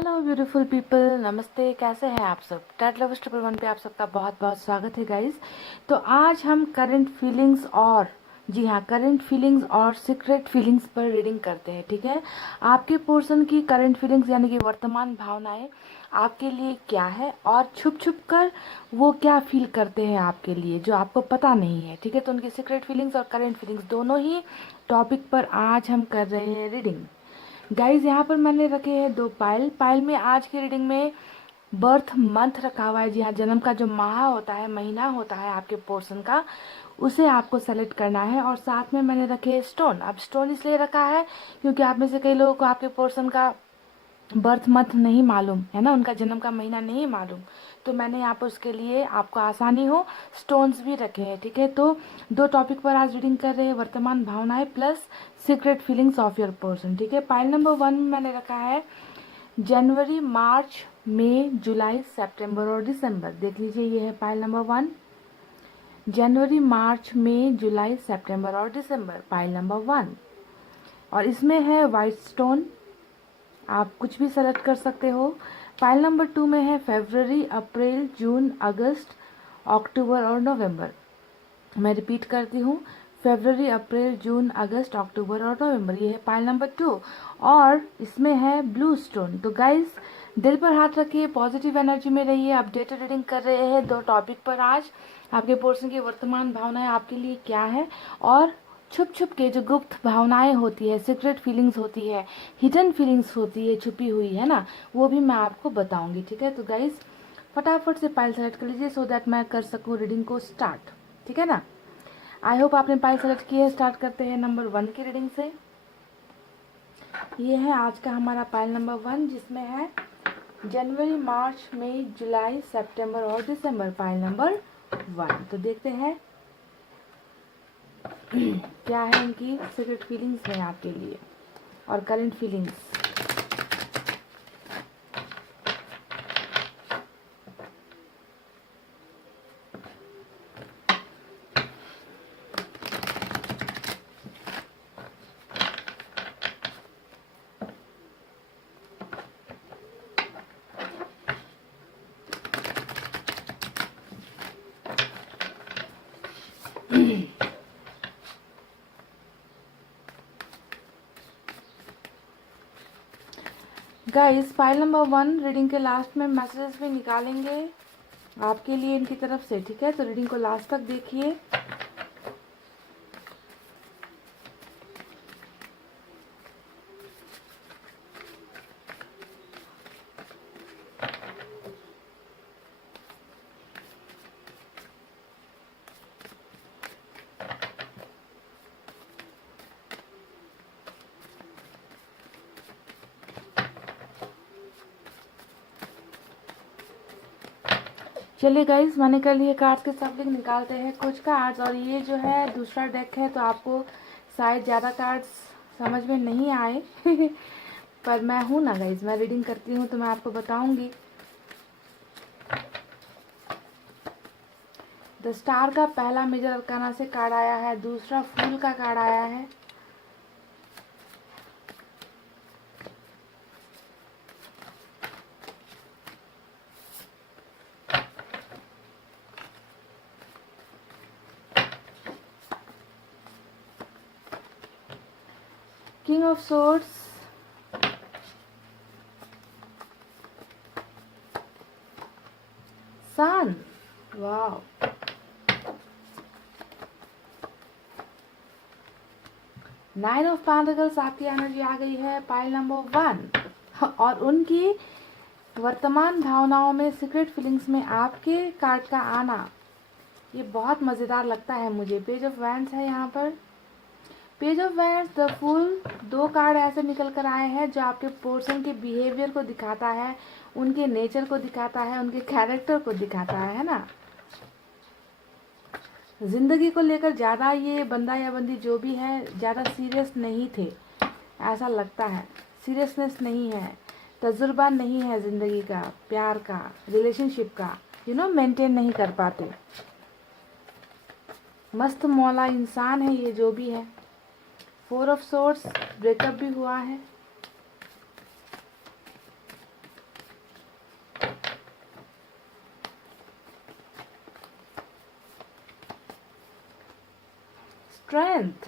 Hello beautiful people, नमस्ते। कैसे हैं आप सब? टैट लवर्स 111 पे आप सबका बहुत बहुत स्वागत है गाइस। तो आज हम करंट फीलिंग्स और जी हाँ, करंट फीलिंग्स और सीक्रेट फीलिंग्स पर रीडिंग करते हैं। ठीक है, आपके पर्सन की करंट फीलिंग्स यानी कि वर्तमान भावनाएं आपके लिए क्या है और छुप छुप कर वो क्या फील करते हैं आपके लिए जो आपको पता नहीं है। ठीक है, तो उनकी सीक्रेट फीलिंग्स और करंट फीलिंग्स दोनों ही टॉपिक पर आज हम कर रहे हैं रीडिंग। गाइज यहाँ पर मैंने रखे हैं दो पायल। पायल में आज की रीडिंग में बर्थ मंथ रखा हुआ है। जी हाँ, जन्म का जो माह होता है, महीना होता है आपके पोर्शन का, उसे आपको सेलेक्ट करना है। और साथ में मैंने रखे स्टोन। अब स्टोन इसलिए रखा है क्योंकि आप में से कई लोगों को आपके पोर्शन का बर्थ मंथ नहीं मालूम है ना, उनका जन्म का महीना नहीं मालूम, तो मैंने यहाँ पर उसके लिए आपको आसानी हो स्टोन्स भी रखे हैं। ठीक है, तो दो टॉपिक पर आज रीडिंग कर रहे हैं, वर्तमान भावनाएं plus secret feelings of your person. ठीक है, पाइल नंबर 1 में मैंने रखा है जनवरी, मार्च, मई, जुलाई, सितंबर और दिसंबर। देख लीजिए, ये है पाइल नंबर 1। जनवरी, मार्च, मई, जुलाई, सितंबर और दिसंबर, पाइल नंबर 1। और इसमें है वाइट स्टोन, आप कुछ भी सेलेक्ट कर सकते हो। फाइल नंबर 2 में है फरवरी, अप्रैल, जून, अगस्त, अक्टूबर और नवंबर। मैं रिपीट करती हूँ, फरवरी, अप्रैल, जून, अगस्त, अक्टूबर और नवंबर। ये है पाइल नंबर 2 और इसमें है ब्लू स्टोन। तो गाइस, दिल पर हाथ रखिए, पॉजिटिव एनर्जी में रहिए। अपडेटेड रीडिंग कर रहे हैं दो टॉपिक पर आज। आपके पर्सन की वर्तमान भावनाएं आपके लिए क्या है और छुप छुप के जो गुप्त भावनाएं होती है, सीक्रेट फीलिंग्स होती है, हिडन फीलिंग्स होती है, छुपी हुई है ना, वो भी मैं आपको बताऊंगी। ठीक है, तो गाइस फटाफट से पाइल सेलेक्ट कर लीजिए सो दैट मैं कर सकूं रीडिंग को स्टार्ट। ठीक है ना, आई होप आपने पाइल सेलेक्ट की है। स्टार्ट करते हैं नंबर 1 की रीडिंग से। ये है आज का हमारा पाइल नंबर 1, जिसमें है जनवरी, मार्च, मई, जुलाई, सितंबर और दिसंबर, पाइल नंबर 1। तो देखते हैं क्या है इनकी सीक्रेट फीलिंग्स है आपके लिए और current feelings. Guys, file number 1 reading के लास्ट में मैसेजेस भी निकालेंगे आपके लिए इनकी तरफ से। ठीक है, तो रीडिंग को लास्ट तक देखिए। चलिए गाइस, मैंने कर लिए कार्ड्स के सब लिंक, निकालते हैं कुछ कार्ड्स। और ये जो है दूसरा डेक है, तो आपको शायद ज़्यादा कार्ड्स समझ में नहीं आए पर मैं हूँ ना गाइस, मैं रीडिंग करती हूँ तो मैं आपको बताऊंगी। द स्टार का पहला मेजर अरकाना से कार्ड आया है, दूसरा फूल का कार्ड आया है, king of swords, sun, wow, nine of pentacles आपकी एनर्जी आ गई है पाइल नंबर 1। और उनकी वर्तमान भावनाओं में, सीक्रेट फीलिंग्स में आपके कार्ड का आना ये बहुत मज़ेदार लगता है मुझे। पेज ऑफ वैंड्स है यहाँ पर, page of wands, the fool, दो कार्ड ऐसे निकल कर आए हैं जो आपके पर्सन के बिहेवियर को दिखाता है, उनके नेचर को दिखाता है, उनके कैरेक्टर को दिखाता है ना। जिंदगी को लेकर ज़्यादा ये बंदा या बंदी जो भी है ज़्यादा सीरियस नहीं थे, ऐसा लगता है। सीरियसनेस नहीं है, तजुर्बा नहीं है ज़िंदगी का, प्यार का, रिलेशनशिप का, मेंटेन नहीं कर पाते। मस्त मौला इंसान है ये जो भी है। 4 ऑफ सोर्ड्स, ब्रेकअप भी हुआ है। Strength.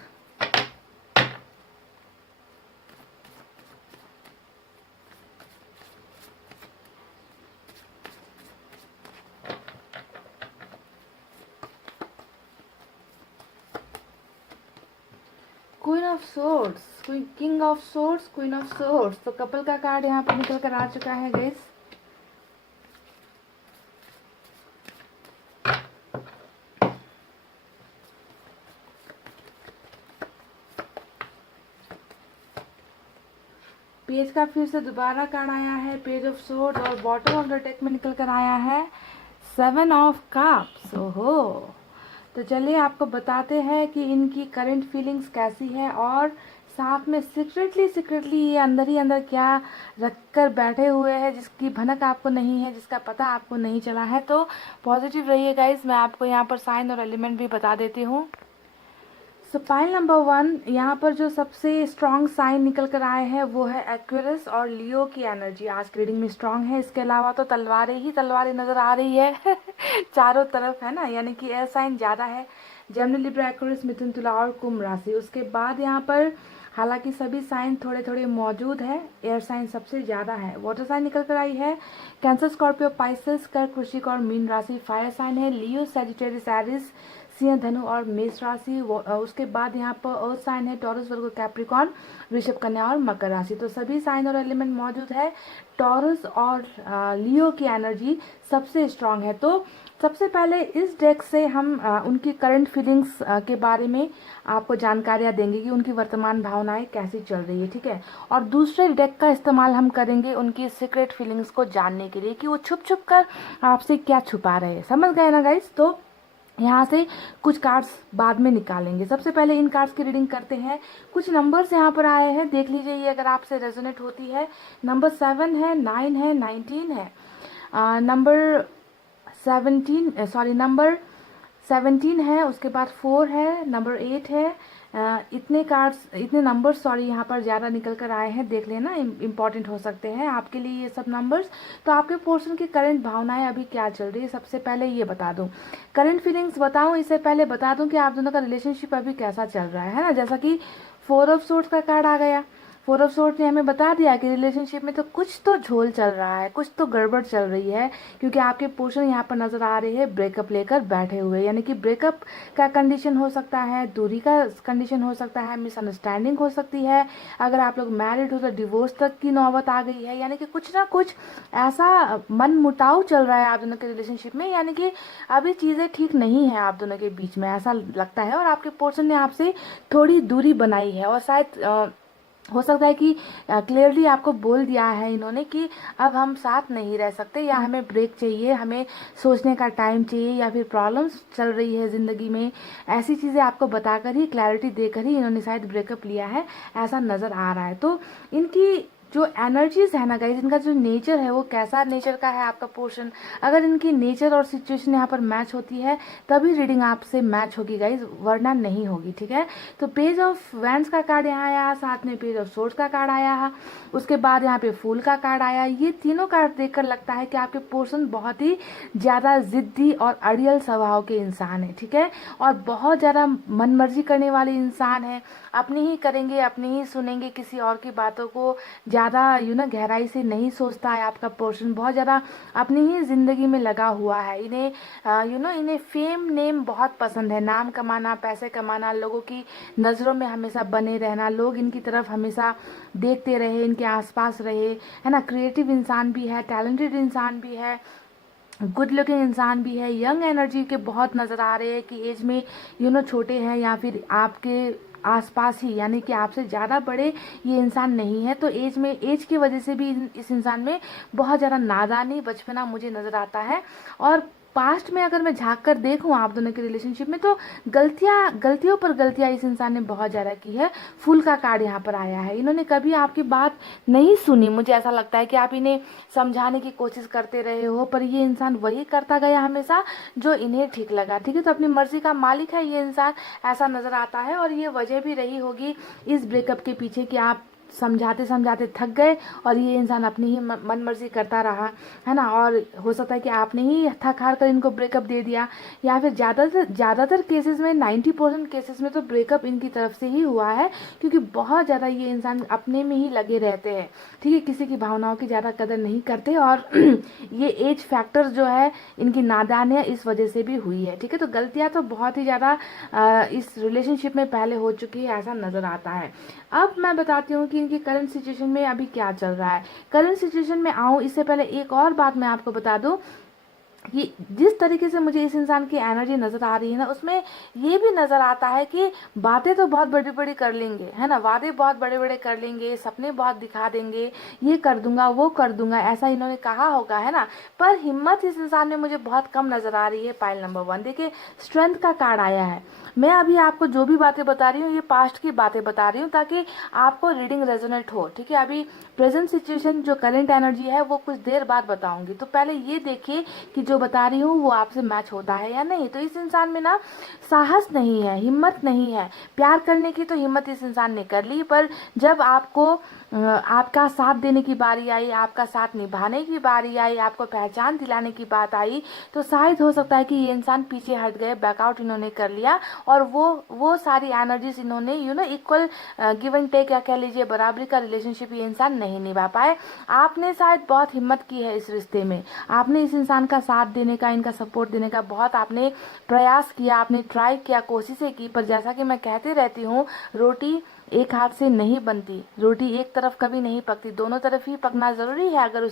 Queen of swords, king of swords, queen of swords. तो कपल का कार्ड यहाँ पर निकल कर आ चुका है गाइस। पेज का फिर से दोबारा कार्ड आया है, पेज ऑफ सोर्ड, और बॉटम ऑफ द डेक में निकल कर आया है 7 ऑफ कप्स। ओहो, तो चलिए आपको बताते हैं कि इनकी करंट फीलिंग्स कैसी है, और साथ में सीक्रेटली ये अंदर ही अंदर क्या रख कर बैठे हुए हैं, जिसकी भनक आपको नहीं है, जिसका पता आपको नहीं चला है। तो पॉजिटिव रहिए गाइस। मैं आपको यहाँ पर साइन और एलिमेंट भी बता देती हूँ। सो पाइल नंबर 1, यहाँ पर जो सबसे स्ट्रॉन्ग साइन निकल कर आए हैं वो है एक्वेरियस और लियो की एनर्जी आज की रीडिंग में स्ट्रॉन्ग है। इसके अलावा तो तलवारें ही तलवारें नजर आ रही है चारों तरफ, है ना, यानी कि एयर साइन ज़्यादा है, जेमिनी, लिब्रा, एक्वेरियस, मिथुन, तुला और कुंभ राशि। उसके बाद यहाँ पर हालांकि सभी साइन थोड़े थोड़े मौजूद है, एयर साइन सबसे ज़्यादा है। वाटर साइन निकल कर आई है कैंसर, स्कॉर्पियो, पाइसेस, कर्क, वृश्चिक और मीन राशि। फायर साइन है लियो, सैजिटेरियस, एरिस, सिंह, धनु और मेष राशि। उसके बाद यहाँ पर अर्थ साइन है टॉरस, वर्गो, कैप्रिकॉर्न, वृषभ, कन्या और मकर राशि। तो सभी साइन और एलिमेंट मौजूद है। टॉरस और लियो की एनर्जी सबसे स्ट्रांग है। तो सबसे पहले इस डेक से हम उनकी करंट फीलिंग्स के बारे में आपको जानकारियाँ देंगे कि उनकी वर्तमान भावनाएं कैसी चल रही है, ठीक है। और दूसरे डेक का इस्तेमाल हम करेंगे उनकी सीक्रेट फीलिंग्स को जानने के लिए कि वो छुप छुप कर आपसे क्या छुपा रहे हैं। समझ गए ना गाइस। तो यहाँ से कुछ कार्ड्स बाद में निकालेंगे। सबसे पहले इन कार्ड्स की रीडिंग करते हैं। कुछ नंबर्स यहाँ पर आए हैं, देख लीजिए ये अगर आपसे रेजोनेट होती है। नंबर 7 है, 9 है, 19 है, नंबर 17 है, उसके बाद 4 है, नंबर 8 है। इतने नंबर्स यहाँ पर ज़्यादा निकल कर आए हैं, देख लेना, इम्पॉर्टेंट हो सकते हैं आपके लिए ये सब नंबर्स। तो आपके पोर्शन की करंट भावनाएं अभी क्या चल रही है, सबसे पहले ये बता दूं। करंट फीलिंग्स बताऊं इससे पहले बता दूं कि आप दोनों का रिलेशनशिप अभी कैसा चल रहा है ना। जैसा कि 4 ऑफ सोर्ड्स का कार्ड आ गया। 4 ऑफ सोर्ड्स ने हमें बता दिया कि रिलेशनशिप में तो कुछ तो झोल चल रहा है, कुछ तो गड़बड़ चल रही है, क्योंकि आपके पोर्शन यहाँ पर नजर आ रहे हैं ब्रेकअप लेकर बैठे हुए। यानी कि ब्रेकअप का कंडीशन हो सकता है, दूरी का कंडीशन हो सकता है, मिसअंडरस्टैंडिंग हो सकती है। अगर आप लोग मैरिड हो तो डिवोर्स तक की नौबत आ गई है। यानी कि कुछ ना कुछ ऐसा मन मुटाव चल रहा है आप दोनों के रिलेशनशिप में। यानी कि अभी चीज़ें ठीक नहीं है आप दोनों के बीच में, ऐसा लगता है। और आपके पोर्शन ने आपसे थोड़ी दूरी बनाई है, और शायद हो सकता है कि क्लियरली आपको बोल दिया है इन्होंने कि अब हम साथ नहीं रह सकते, या हमें ब्रेक चाहिए, हमें सोचने का टाइम चाहिए, या फिर प्रॉब्लम्स चल रही है ज़िंदगी में। ऐसी चीज़ें आपको बताकर ही, क्लैरिटी देकर ही इन्होंने शायद ब्रेकअप लिया है, ऐसा नज़र आ रहा है। तो इनकी जो एनर्जीज है ना गाइज, इनका जो नेचर है वो कैसा नेचर का है आपका पोर्शन। अगर इनकी नेचर और सिचुएशन यहाँ पर मैच होती है तभी रीडिंग आपसे मैच होगी गाइज, वरना नहीं होगी, ठीक है। तो पेज ऑफ वैंड्स का कार्ड यहाँ आया, साथ में पेज ऑफ सोर्ड्स का कार्ड आया, उसके बाद यहाँ पे फूल का कार्ड आया। ये तीनों कार्ड देखकर लगता है कि आपके पोर्शन बहुत ही ज़्यादा जिद्दी और अड़ियल स्वभाव के इंसान है, ठीक है, और बहुत ज़्यादा मनमर्जी करने वाले इंसान है। अपनी ही करेंगे, अपनी ही सुनेंगे, किसी और की बातों को ज़्यादा गहराई से नहीं सोचता है आपका पोर्शन। बहुत ज़्यादा अपनी ही ज़िंदगी में लगा हुआ है। इन्हें फेम नेम बहुत पसंद है, नाम कमाना, पैसे कमाना, लोगों की नज़रों में हमेशा बने रहना, लोग इनकी तरफ हमेशा देखते रहे, इनके आसपास रहे, है ना। क्रिएटिव इंसान भी है, टैलेंटेड इंसान भी है, गुड लुकिंग इंसान भी है। यंग एनर्जी के बहुत नज़र आ रहे हैं कि एज में छोटे हैं, या फिर आपके आसपास ही, यानी कि आपसे ज़्यादा बड़े ये इंसान नहीं है। तो एज की वजह से भी इस इंसान में बहुत ज़्यादा नादानी, बचपना मुझे नज़र आता है। और पास्ट में अगर मैं झांक कर देखूं आप दोनों के रिलेशनशिप में, तो गलतियों पर गलतियां इस इंसान ने बहुत ज़्यादा की है। फूल का कार्ड यहाँ पर आया है। इन्होंने कभी आपकी बात नहीं सुनी। मुझे ऐसा लगता है कि आप इन्हें समझाने की कोशिश करते रहे हो, पर ये इंसान वही करता गया हमेशा जो इन्हें ठीक लगा, ठीक है। तो अपनी मर्जी का मालिक है ये इंसान, ऐसा नज़र आता है। और ये वजह भी रही होगी इस ब्रेकअप के पीछे कि आप समझाते समझाते थक गए और ये इंसान अपनी ही मन मर्जी करता रहा, है ना। और हो सकता है कि आपने ही थक हार कर इनको ब्रेकअप दे दिया, या फिर ज़्यादातर केसेस में 90% केसेस में तो ब्रेकअप इनकी तरफ से ही हुआ है, क्योंकि बहुत ज़्यादा ये इंसान अपने में ही लगे रहते हैं, ठीक है, किसी की भावनाओं की ज़्यादा कदर नहीं करते। और ये एज फैक्टर जो है इनकी नादान है, इस वजह से भी हुई है, ठीक है। तो गलतियाँ तो बहुत ही ज़्यादा इस रिलेशनशिप में पहले हो चुकी है, ऐसा नज़र आता है। अब मैं बताती हूँ कि इनकी करंट सिचुएशन में अभी क्या चल रहा है। करंट सिचुएशन में आऊँ इससे पहले एक और बात मैं आपको बता दूँ कि जिस तरीके से मुझे इस इंसान की एनर्जी नज़र आ रही है ना, उसमें ये भी नज़र आता है कि बातें तो बहुत बड़ी बड़ी कर लेंगे, है ना, वादे बहुत बड़े बड़े कर लेंगे, सपने बहुत दिखा देंगे, ये कर दूंगा वो कर दूंगा, ऐसा इन्होंने कहा होगा, है ना। पर हिम्मत इस इंसान में मुझे बहुत कम नज़र आ रही है। पाइल नंबर 1 देखिए, स्ट्रेंथ का कार्ड आया है। मैं अभी आपको जो भी बातें बता रही हूँ ये पास्ट की बातें बता रही हूँ, ताकि आपको रीडिंग रेजोनेट हो, ठीक है। अभी प्रेजेंट सिचुएशन जो करंट एनर्जी है वो कुछ देर बाद बताऊंगी, तो पहले ये देखिए कि जो बता रही हूँ वो आपसे मैच होता है या नहीं। तो इस इंसान में ना साहस नहीं है, हिम्मत नहीं है। प्यार करने की तो हिम्मत इस इंसान ने कर ली, पर जब आपको आपका साथ देने की बारी आई, आपका साथ निभाने की बारी आई, आपको पहचान दिलाने की बात आई, तो शायद हो सकता है कि ये इंसान पीछे हट गए, बैकआउट इन्होंने कर लिया, और वो सारी एनर्जीज इन्होंने इक्वल गिव एंड टेक या कह लीजिए बराबरी का रिलेशनशिप ये इंसान नहीं निभा पाए। आपने शायद बहुत हिम्मत की है इस रिश्ते में, आपने इस इंसान का साथ देने का, इनका सपोर्ट देने का बहुत आपने प्रयास किया, आपने ट्राई किया, कोशिशें की, पर जैसा कि मैं कहती रहती हूँ, रोटी एक हाथ से नहीं बनती, रोटी एक तरफ कभी नहीं पकती, दोनों तरफ ही पकना जरूरी है अगर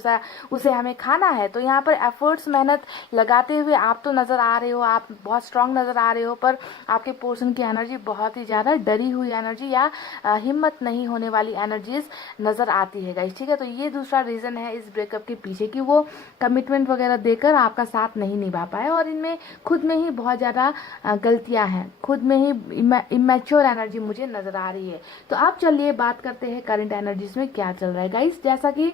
उसे हमें खाना है। तो यहाँ पर एफर्ट्स, मेहनत लगाते हुए आप तो नजर आ रहे हो, आप बहुत स्ट्रांग नजर आ रहे हो, पर आपके पोर्शन की एनर्जी बहुत ही ज्यादा डरी हुई एनर्जी या हिम्मत नहीं होने वाली एनर्जीज नजर आती है गाइस, ठीक है। तो ये दूसरा रीजन है इस ब्रेकअप के पीछे कि वो कमिटमेंट वगैरह देकर आपका साथ नहीं निभा पाए, और इनमें खुद में ही बहुत ज्यादा गलतियां हैं, खुद में ही इमेच्योर एनर्जी मुझे नजर आ रही है। तो अब चलिए बात करते हैं करंट एनर्जीज में क्या चल रहा है गाइस। जैसा कि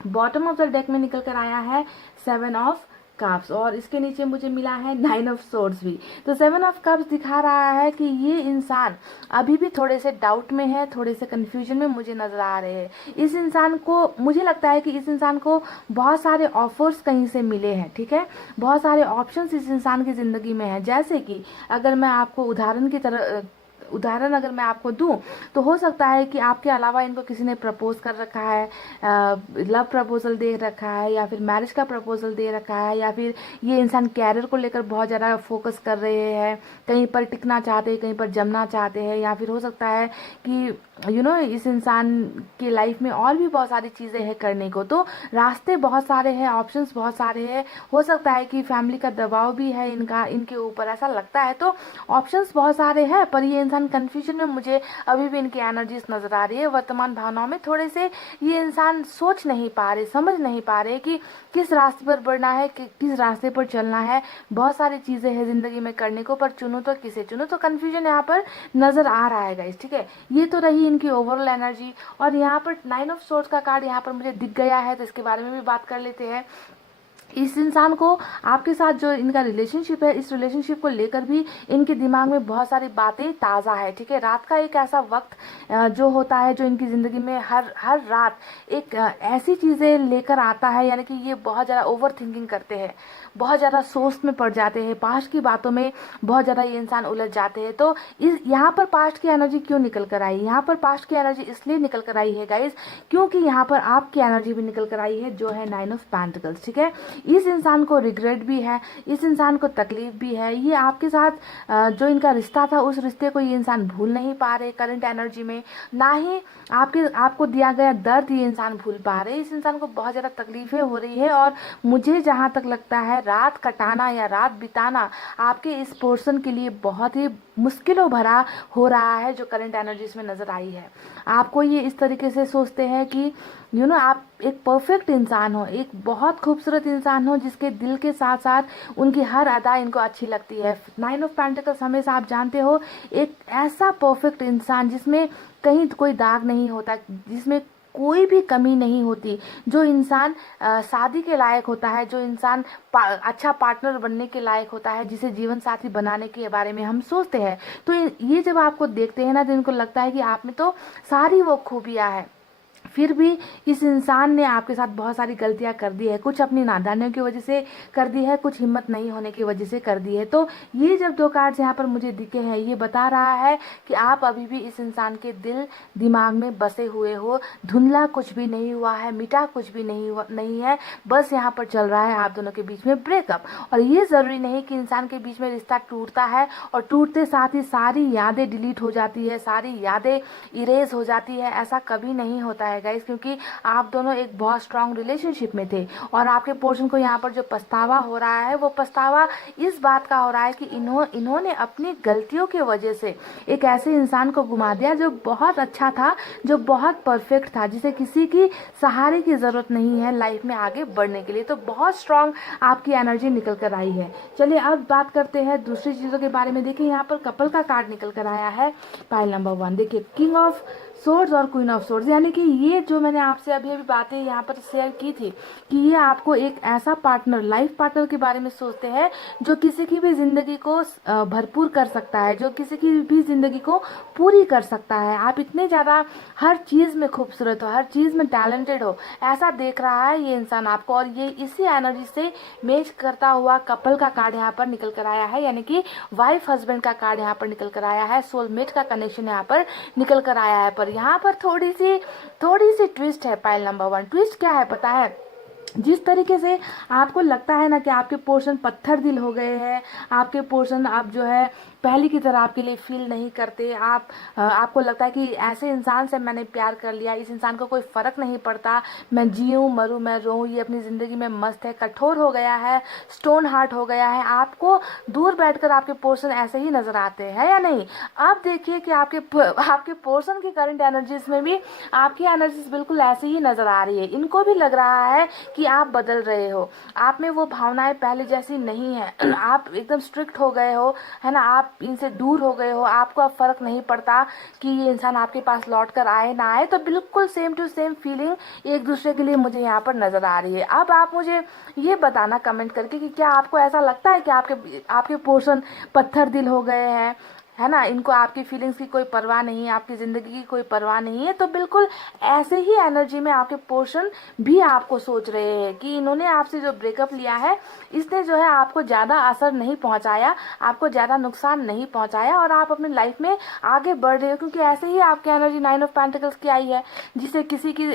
बॉटम ऑफ द डेक में निकल कर आया है 7 ऑफ कप्स, और इसके नीचे मुझे मिला है 9 ऑफ सोर्ड्स भी। तो 7 ऑफ कप्स दिखा रहा है कि ये इंसान अभी भी थोड़े से डाउट में है, थोड़े से कंफ्यूजन में मुझे नजर आ रहे हैं। इस इंसान को, मुझे लगता है कि इस इंसान को बहुत सारे ऑफर्स कहीं से मिले हैं, ठीक है, बहुत सारे ऑप्शंस इस इंसान की जिंदगी में है। जैसे कि अगर मैं आपको उदाहरण अगर मैं आपको दूं, तो हो सकता है कि आपके अलावा इनको किसी ने प्रपोज कर रखा है, लव प्रपोजल दे रखा है, या फिर मैरिज का प्रपोजल दे रखा है, या फिर ये इंसान कैरियर को लेकर बहुत ज़्यादा फोकस कर रहे हैं, कहीं पर टिकना चाहते हैं, कहीं पर जमना चाहते हैं, या फिर हो सकता है कि इस इंसान की लाइफ में और भी बहुत सारी चीज़ें हैं करने को। तो रास्ते बहुत सारे हैं, ऑप्शंस बहुत सारे हैं, हो सकता है कि फैमिली का दबाव भी है इनके ऊपर, ऐसा लगता है। तो ऑप्शंस बहुत सारे हैं, पर ये इंसान कंफ्यूजन में मुझे अभी भी इनकी एनर्जीज नजर आ रही है। वर्तमान भावनाओं में थोड़े से ये इंसान सोच नहीं पा रहे, समझ नहीं पा रहे कि किस रास्ते पर बढ़ना है, किस रास्ते पर चलना है। बहुत सारी चीजें हैं जिंदगी में करने को, पर चुनूं तो किसे चुनूं, तो कंफ्यूजन यहाँ पर नजर आ रहा है गाइस, ठीक है। ये तो रही इनकी ओवरऑल एनर्जी, और यहाँ पर 9 ऑफ सोर्ड्स का कार्ड यहाँ पर मुझे दिख गया है, तो इसके बारे में भी बात कर लेते हैं। इस इंसान को आपके साथ जो इनका रिलेशनशिप है, इस रिलेशनशिप को लेकर भी इनके दिमाग में बहुत सारी बातें ताज़ा है, ठीक है। रात का एक ऐसा वक्त जो होता है, जो इनकी ज़िंदगी में हर रात एक ऐसी चीज़ें लेकर आता है, यानी कि ये बहुत ज़्यादा ओवर थिंकिंग करते हैं, बहुत ज़्यादा सोच में पड़ जाते हैं, पास्ट की बातों में बहुत ज़्यादा ये इंसान उलझ जाते हैं। तो यहाँ पर पास्ट की एनर्जी क्यों निकल कर आई, यहाँ पर पास्ट की एनर्जी इसलिए निकल कर आई है गाइज, क्योंकि यहाँ पर आपकी एनर्जी भी निकल कर आई है, जो है 9 ऑफ पेंटिकल्स, ठीक है। इस इंसान को रिग्रेट भी है, इस इंसान को तकलीफ भी है। ये आपके साथ जो इनका रिश्ता था, उस रिश्ते को ये इंसान भूल नहीं पा रहे करंट एनर्जी में, ना ही आपको दिया गया दर्द ये इंसान भूल पा रहे। इस इंसान को बहुत ज़्यादा तकलीफें हो रही है, और मुझे जहाँ तक लगता है रात कटाना या रात बिताना आपके इस पोर्शन के लिए बहुत ही मुश्किलों भरा हो रहा है, जो करंट एनर्जीज में नजर आई है। आपको ये इस तरीके से सोचते हैं कि आप एक परफेक्ट इंसान हो, एक बहुत खूबसूरत इंसान हो, जिसके दिल के साथ साथ उनकी हर अदा इनको अच्छी लगती है। 9 ऑफ पेंटिकल्स हमेशा आप जानते हो, एक ऐसा परफेक्ट इंसान जिसमें कहीं कोई दाग नहीं होता, जिसमें कोई भी कमी नहीं होती। जो इंसान शादी के लायक होता है, जो इंसान अच्छा पार्टनर बनने के लायक होता है, जिसे जीवन साथी बनाने के बारे में हम सोचते हैं, तो ये जब आपको देखते हैं ना, तो इनको लगता है कि आप में तो सारी वो खूबियाँ हैं। फिर भी इस इंसान ने आपके साथ बहुत सारी गलतियां कर दी है, कुछ अपनी नादानियों की वजह से कर दी है, कुछ हिम्मत नहीं होने की वजह से कर दी है। तो ये जब 2 कार्ड्स यहाँ पर मुझे दिखे हैं, ये बता रहा है कि आप अभी भी इस इंसान के दिल दिमाग में बसे हुए हो। धुंधला कुछ भी नहीं हुआ है, मिटा कुछ भी नहीं है, बस यहाँ पर चल रहा है आप दोनों के बीच में ब्रेकअप। और ये जरूरी नहीं कि इंसान के बीच में रिश्ता टूटता है और टूटते साथ ही सारी यादें डिलीट हो जाती है, सारी यादें इरेज हो जाती है। ऐसा कभी नहीं होता है गाइस, क्योंकि आप दोनों एक बहुत स्ट्रांग रिलेशनशिप में थे। और आपके पोर्शन को यहाँ पर जो पछतावा हो रहा है, वो पछतावा इस बात का हो रहा है कि इन्होंने अपनी गलतियों की वजह से एक ऐसे इंसान को गुमा दिया जो बहुत अच्छा था, जो बहुत परफेक्ट था, जिसे किसी की सहारे की जरूरत नहीं है लाइफ में आगे बढ़ने के लिए। तो बहुत स्ट्रांग आपकी एनर्जी निकल कर आई है। चलिए अब बात करते हैं दूसरी चीजों के बारे में। देखिए यहाँ पर कपल का कार्ड निकल कर आया है, पाइल नंबर 1। देखिए किंग ऑफ सोर्ड्स और क्वीन ऑफ सोर्ड्स, यानी कि ये जो मैंने आपसे अभी अभी बातें यहाँ पर शेयर की थी कि ये आपको एक ऐसा पार्टनर, लाइफ पार्टनर के बारे में सोचते हैं जो किसी की भी जिंदगी को भरपूर कर सकता है, जो किसी की भी जिंदगी को पूरी कर सकता है। आप इतने ज्यादा हर चीज में खूबसूरत हो, हर चीज में टैलेंटेड हो, ऐसा देख रहा है ये इंसान आपको। और ये इसी एनर्जी से मैच करता हुआ कपल का कार्ड यहाँ पर निकल कर आया है, यानी कि वाइफ हस्बैंड का कार्ड यहाँ पर निकल कर आया है, सोलमेट का कनेक्शन यहाँ पर निकल कर आया है। पर यहाँ पर थोड़ी सी ट्विस्ट है। पाइल नंबर 1, ट्विस्ट क्या है पता है? जिस तरीके से आपको लगता है ना कि आपके पोर्शन पत्थर दिल हो गए हैं, आपके पोर्शन आप जो है पहले की तरह आपके लिए फील नहीं करते, आपको लगता है कि ऐसे इंसान से मैंने प्यार कर लिया, इस इंसान को कोई फर्क नहीं पड़ता, मैं जीऊं मरूं मैं रोऊं, ये अपनी जिंदगी में मस्त है, कठोर हो गया है, स्टोन हार्ट हो गया है। आपको दूर बैठकर आपके पोर्शन ऐसे ही नजर आते हैं या नहीं? आप देखिए कि आपके पोर्शन की करंट एनर्जीज में भी आपकी एनर्जीज बिल्कुल ऐसी ही नजर आ रही है। इनको भी लग रहा है कि आप बदल रहे हो, आप में वो भावनाएं पहले जैसी नहीं है, आप एकदम स्ट्रिक्ट हो गए हो, है ना, आप इनसे दूर हो गए हो, आपको अब फर्क नहीं पड़ता कि ये इंसान आपके पास लौट कर आए ना आए। तो बिल्कुल सेम टू सेम फीलिंग एक दूसरे के लिए मुझे यहाँ पर नजर आ रही है। अब आप मुझे ये बताना कमेंट करके कि क्या आपको ऐसा लगता है कि आपके पोर्शन पत्थर दिल हो गए हैं, है ना, इनको आपकी फीलिंग्स की कोई परवाह नहीं है, आपकी जिंदगी की कोई परवाह नहीं है। तो बिल्कुल ऐसे ही एनर्जी में आपके पोर्शन भी आपको सोच रहे हैं कि इन्होंने आपसे जो ब्रेकअप लिया है, इसने जो है आपको ज्यादा असर नहीं पहुंचाया, आपको ज्यादा नुकसान नहीं पहुंचाया, और आप अपनी लाइफ में आगे बढ़ रहे हो। क्योंकि ऐसे ही आपकी एनर्जी 9 ऑफ पेंटिकल्स की आई है, जिसे किसी की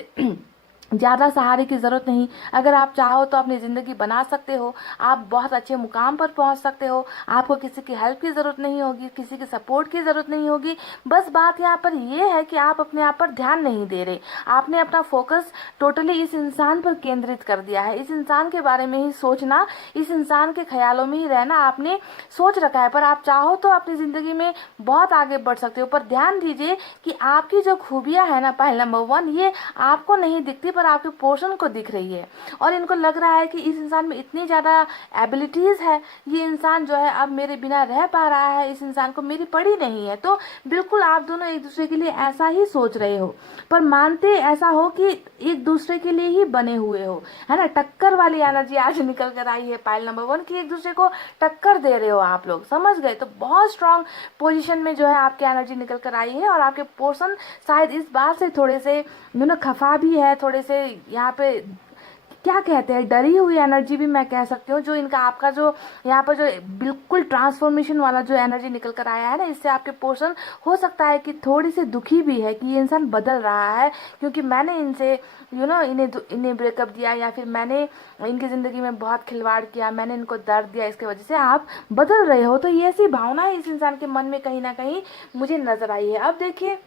ज्यादा सहारे की जरूरत नहीं। अगर आप चाहो तो अपनी जिंदगी बना सकते हो, आप बहुत अच्छे मुकाम पर पहुंच सकते हो, आपको किसी की हेल्प की जरूरत नहीं होगी, किसी की सपोर्ट की जरूरत नहीं होगी। बस बात यहाँ पर यह है कि आप अपने आप पर ध्यान नहीं दे रहे, आपने अपना फोकस टोटली इस इंसान पर केंद्रित कर दिया है। इस इंसान के बारे में ही सोचना, इस इंसान के ख्यालों में ही रहना आपने सोच रखा है। पर आप चाहो तो अपनी जिंदगी में बहुत आगे बढ़ सकते हो। पर ध्यान दीजिए कि आपकी जो खूबियां है ना, पहले नंबर 1, ये आपको नहीं दिखती पर आपके पोर्शन को दिख रही है। और इनको लग रहा है कि इस इंसान में इतनी ज्यादा एबिलिटीज है, ये इंसान जो है अब मेरे बिना रह पा रहा है, इस इंसान को मेरी पड़ी नहीं है। तो बिल्कुल आप दोनों एक दूसरे के लिए ऐसा ही सोच रहे हो, पर मानते ऐसा हो कि एक दूसरे के लिए ही बने हुए हो, है ना। टक्कर वाली एनर्जी आज निकल कर आई है पाइल नंबर 1 की, एक दूसरे को टक्कर दे रहे हो आप लोग, समझ गए। तो बहुत स्ट्रांग पोजीशन में जो है आपकी एनर्जी निकल कर आई है। और आपके पोर्शन शायद इस बात से थोड़े से खफा भी है, थोड़े से यहाँ पे क्या कहते हैं, डरी हुई एनर्जी भी मैं कह सकती हूँ। जो इनका आपका जो यहाँ पर जो बिल्कुल ट्रांसफॉर्मेशन वाला जो एनर्जी निकल कर आया है ना, इससे आपके पोर्शन हो सकता है कि थोड़ी सी दुखी भी है कि ये इंसान बदल रहा है, क्योंकि मैंने इनसे इन्हें ब्रेकअप दिया, या फिर मैंने इनकी जिंदगी में बहुत खिलवाड़ किया, मैंने इनको दर्द दिया, इसके वजह से आप बदल रहे हो। तो ये ऐसी भावना इस इंसान के मन में कहीं ना कहीं मुझे नजर आई है। अब देखिए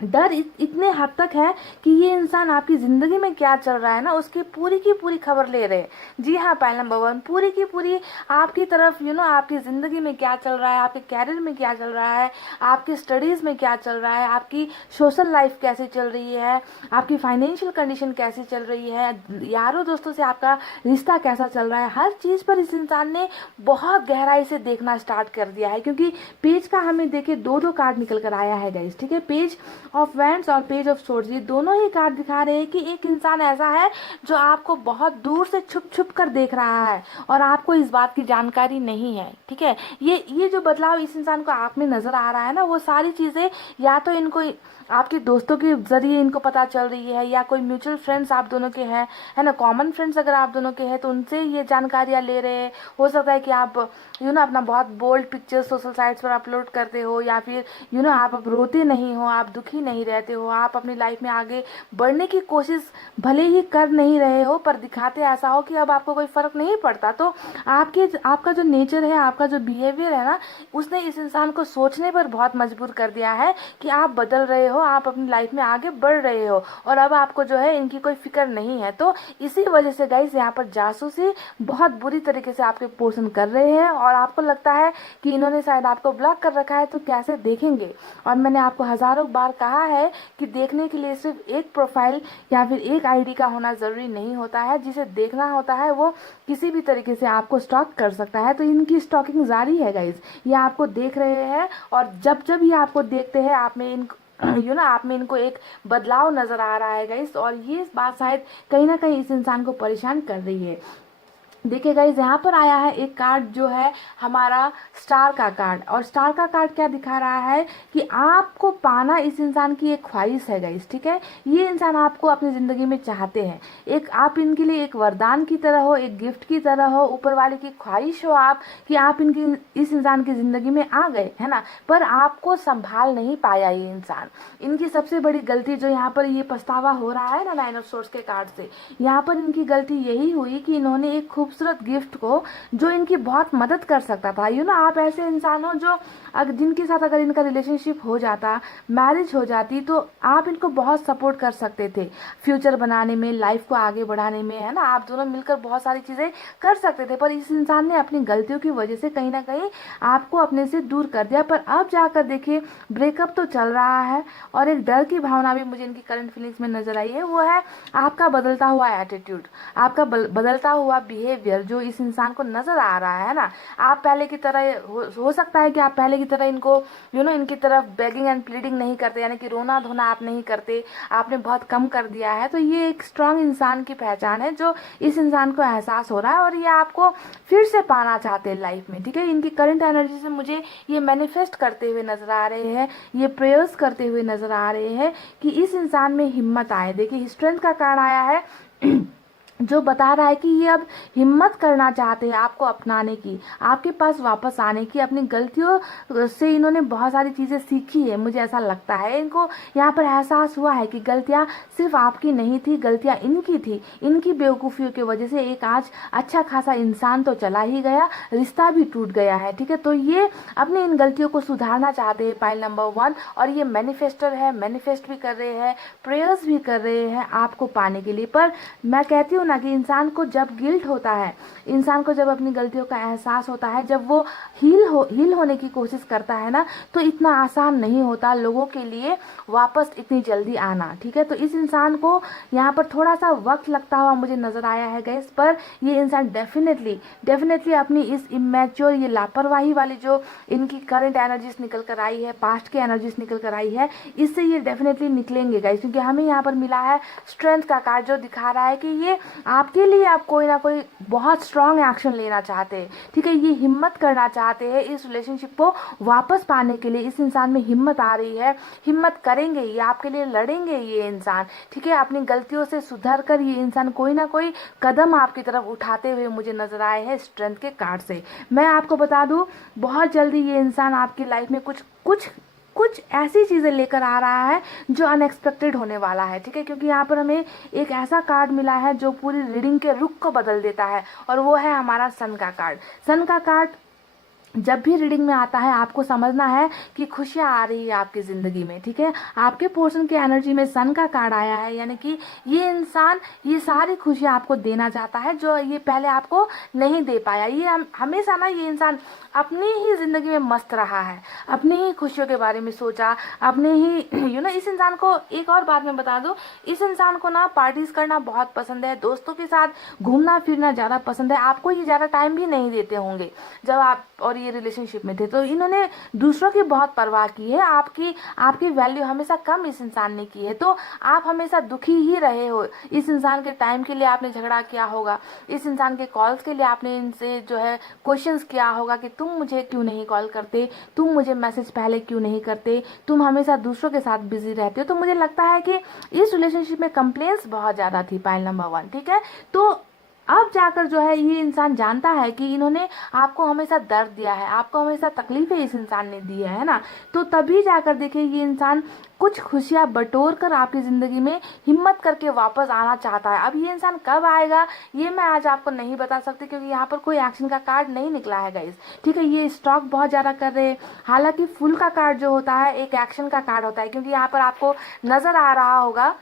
डर इतने हद तक है कि ये इंसान आपकी जिंदगी में क्या चल रहा है ना, उसकी पूरी की पूरी खबर ले रहे हैं। जी हाँ, पहला नंबर 1, पूरी की पूरी आपकी तरफ आपकी जिंदगी में क्या चल रहा है, आपके कैरियर में क्या चल रहा है, आपकी स्टडीज में क्या चल रहा है, आपकी सोशल लाइफ कैसे चल रही है, आपकी फाइनेंशियल कंडीशन कैसी चल रही है, यारों दोस्तों से आपका रिश्ता कैसा चल रहा है, हर चीज पर इस इंसान ने बहुत गहराई से देखना स्टार्ट कर दिया है। क्योंकि पेज का हमें देखे 2-2 कार्ड निकल कर आया है गाइस, ठीक है। पेज ऑफ वैंड्स और पेज ऑफ सोर्ड्स, ये दोनों ही कार्ड दिखा रहे हैं कि एक इंसान ऐसा है जो आपको बहुत दूर से छुप छुप कर देख रहा है और आपको इस बात की जानकारी नहीं है। ठीक है, ये जो बदलाव इस इंसान को आप में नजर आ रहा है ना, वो सारी चीजें या तो इनको आपके दोस्तों के जरिए इनको पता चल रही है, या कोई म्यूचुअल फ्रेंड्स आप दोनों के हैं, है ना, कॉमन फ्रेंड्स अगर आप दोनों के हैं तो उनसे ये जानकारियां ले रहे हैं। हो सकता है कि आप अपना बहुत बोल्ड पिक्चर्स सोशल साइट्स पर अपलोड करते हो, या फिर आप अब रोते नहीं हो, आप दुखी नहीं रहते हो, आप अपनी लाइफ में आगे बढ़ने की कोशिश भले ही कर नहीं रहे हो पर दिखाते ऐसा हो कि अब आपको कोई फर्क नहीं पड़ता। तो आपका जो नेचर है, आपका जो बिहेवियर है ना, उसने इस इंसान को सोचने पर बहुत मजबूर कर दिया है कि आप बदल रहे हो, आप अपनी लाइफ में आगे बढ़ रहे हो और अब आपको जो है इनकी कोई फिक्र नहीं है। तो इसी वजह से गाइस यहाँ पर जासूसी बहुत बुरी तरीके से आपके पोषण कर रहे हैं और आपको लगता है कि इन्होंने शायद आपको ब्लॉक कर रखा है, तो कैसे देखेंगे। और मैंने आपको हजारों बार कहा है कि देखने के लिए सिर्फ एक प्रोफाइल या फिर एक आईडी का होना जरूरी नहीं होता है, जिसे देखना होता है वो किसी भी तरीके से आपको स्टॉक कर सकता है। तो इनकी स्टॉकिंग जारी है गाइस, ये आपको देख रहे हैं और जब जब ये आपको देखते हैं आप में आप में इनको एक बदलाव नजर आ रहा है गाइस, और ये बात शायद कहीं ना कहीं इस इंसान को परेशान कर रही है। देखिए गाइस, यहाँ पर आया है एक कार्ड जो है हमारा स्टार का कार्ड, और स्टार का कार्ड क्या दिखा रहा है कि आपको पाना इस इंसान की एक ख्वाहिश है गाइस। ठीक है, ये इंसान आपको अपनी जिंदगी में चाहते हैं, एक आप इनके लिए एक वरदान की तरह हो, एक गिफ्ट की तरह हो, ऊपर वाले की ख्वाहिश हो आप कि आप इस इंसान की जिंदगी में आ गए, है ना, पर आपको संभाल नहीं पाया ये इंसान। इनकी सबसे बड़ी गलती जो यहाँ पर ये पछतावा हो रहा है ना 9 ऑफ सोर्ड्स के कार्ड से, यहाँ पर इनकी गलती यही हुई कि इन्होंने एक खूबसूरत गिफ्ट को जो इनकी बहुत मदद कर सकता था, आप ऐसे इंसान हो जो जिनके साथ अगर इनका रिलेशनशिप हो जाता, मैरिज हो जाती, तो आप इनको बहुत सपोर्ट कर सकते थे फ्यूचर बनाने में, लाइफ को आगे बढ़ाने में, है ना, आप दोनों मिलकर बहुत सारी चीजें कर सकते थे। पर इस इंसान ने अपनी गलतियों की वजह से कहीं ना कहीं आपको अपने से दूर कर दिया। पर अब जाकर देखिए ब्रेकअप तो चल रहा है और एक डर की भावना भी मुझे इनकी करंट फीलिंग्स में नजर आई है, वो है आपका बदलता हुआ एटीट्यूड, आपका बदलता हुआ बिहेवियर जो इस इंसान को नजर आ रहा है ना। आप पहले की तरह हो सकता है कि आप पहले की तरह इनको इनकी तरफ बेगिंग एंड प्लीडिंग नहीं करते, यानी कि रोना धोना आप नहीं करते, आपने बहुत कम कर दिया है। तो ये एक स्ट्रांग इंसान की पहचान है जो इस इंसान को एहसास हो रहा है और ये आपको फिर से पाना चाहते हैं लाइफ में। ठीक है, इनकी करंट एनर्जी से मुझे ये मैनिफेस्ट करते हुए नजर आ रहे हैं, ये प्रेयर्स करते हुए नजर आ रहे हैं कि इस इंसान में हिम्मत आए। देखिए स्ट्रेंथ का कार्ड आया है जो बता रहा है कि ये अब हिम्मत करना चाहते हैं आपको अपनाने की, आपके पास वापस आने की। अपनी गलतियों से इन्होंने बहुत सारी चीजें सीखी है, मुझे ऐसा लगता है इनको यहाँ पर एहसास हुआ है कि गलतियां सिर्फ आपकी नहीं थी, गलतियां इनकी थी। इनकी बेवकूफियों की वजह से एक आज अच्छा खासा इंसान तो चला ही गया, रिश्ता भी टूट गया है। ठीक है, तो ये अपनी इन गलतियों को सुधारना चाहते हैं, पाइल नंबर 1, और ये मैनिफेस्टर है, मैनिफेस्ट भी कर रहे हैं, प्रेयर्स भी कर रहे हैं आपको पाने के लिए। पर मैं कहती हूँ कि इंसान को जब गिल्ट होता है, इंसान को जब अपनी गलतियों का एहसास होता है, जब वो हील होने की कोशिश करता है ना, तो इतना आसान नहीं होता लोगों के लिए वापस इतनी जल्दी आना। ठीक है, तो इस इंसान को यहाँ पर थोड़ा सा वक्त लगता हुआ मुझे नजर आया है गाइस, पर ये इंसान डेफिनेटली अपनी इस इमेच्योर, ये लापरवाही वाली जो इनकी करंट एनर्जीज निकल कर आई है, पास्ट की एनर्जीज निकल कर आई है, इससे ये डेफिनेटली निकलेंगे गाइस। क्योंकि हमें यहाँ पर मिला है स्ट्रेंथ का कार्ड जो दिखा रहा है कि ये आपके लिए आप कोई ना कोई बहुत स्ट्रांग एक्शन लेना चाहते हैं। ठीक है, ये हिम्मत करना चाहते हैं इस रिलेशनशिप को वापस पाने के लिए। इस इंसान में हिम्मत आ रही है, हिम्मत करेंगे ये, आपके लिए लड़ेंगे ये इंसान। ठीक है, अपनी गलतियों से सुधर कर ये इंसान कोई ना कोई कदम आपकी तरफ उठाते हुए मुझे नजर आए हैं स्ट्रेंथ के कार्ड से। मैं आपको बता दूं बहुत जल्दी ये इंसान आपकी लाइफ में कुछ ऐसी चीजें लेकर आ रहा है जो अनएक्सपेक्टेड होने वाला है। ठीक है, क्योंकि यहाँ पर हमें एक ऐसा कार्ड मिला है जो पूरी रीडिंग के रुख को बदल देता है, और वो है हमारा सन का कार्ड। सन का कार्ड जब भी रीडिंग में आता है आपको समझना है कि खुशियां आ रही है आपकी जिंदगी में। ठीक है, आपके पोर्शन के एनर्जी में सन का कार्ड आया है, यानी कि ये इंसान ये सारी खुशियां आपको देना चाहता है जो ये पहले आपको नहीं दे पाया। ये हमेशा ना ये इंसान अपनी ही जिंदगी में मस्त रहा है, अपनी ही खुशियों के बारे में सोचा, अपने ही इस इंसान को एक और बात मैं बता दूं, इस इंसान को ना पार्टीज करना बहुत पसंद है, दोस्तों के साथ घूमना फिरना ज़्यादा पसंद है। आपको ये ज़्यादा टाइम भी नहीं देते होंगे जब आप और ये रिलेशनशिप में थे। तो इन्होंने दूसरों की बहुत परवाह की है, आपकी आपकी वैल्यू हमेशा कम इस इंसान ने की है। तो आप हमेशा दुखी ही रहे हो। इस इंसान के टाइम के लिए आपने झगड़ा किया होगा, इस इंसान के कॉल्स के लिए आपने इनसे जो है क्वेश्चंस किया होगा कि तुम मुझे क्यों नहीं कॉल करते, तुम मुझे मैसेज पहले क्यों नहीं करते, तुम हमेशा दूसरों के साथ बिजी रहते हो। तो मुझे लगता है कि इस रिलेशनशिप में कंप्लेंट्स बहुत ज़्यादा थी, पॉइंट नंबर 1, ठीक है। तो अब जाकर जो है ये इंसान जानता है कि इन्होंने आपको हमेशा दर्द दिया है, आपको हमेशा तकलीफें इस इंसान ने दी है ना। तो तभी जाकर देखिए ये इंसान कुछ खुशियां बटोर कर आपकी जिंदगी में हिम्मत करके वापस आना चाहता है। अब ये इंसान कब आएगा ये मैं आज आपको नहीं बता सकती, क्योंकि यहाँ पर कोई एक्शन का कार्ड नहीं निकला है गाइस, ठीक है। ये स्टॉक बहुत ज्यादा कर रहे हैं। हालांकि फुल का कार्ड जो होता है एक एक्शन का कार्ड होता है, क्योंकि यहाँ पर आपको नजर आ रहा होगा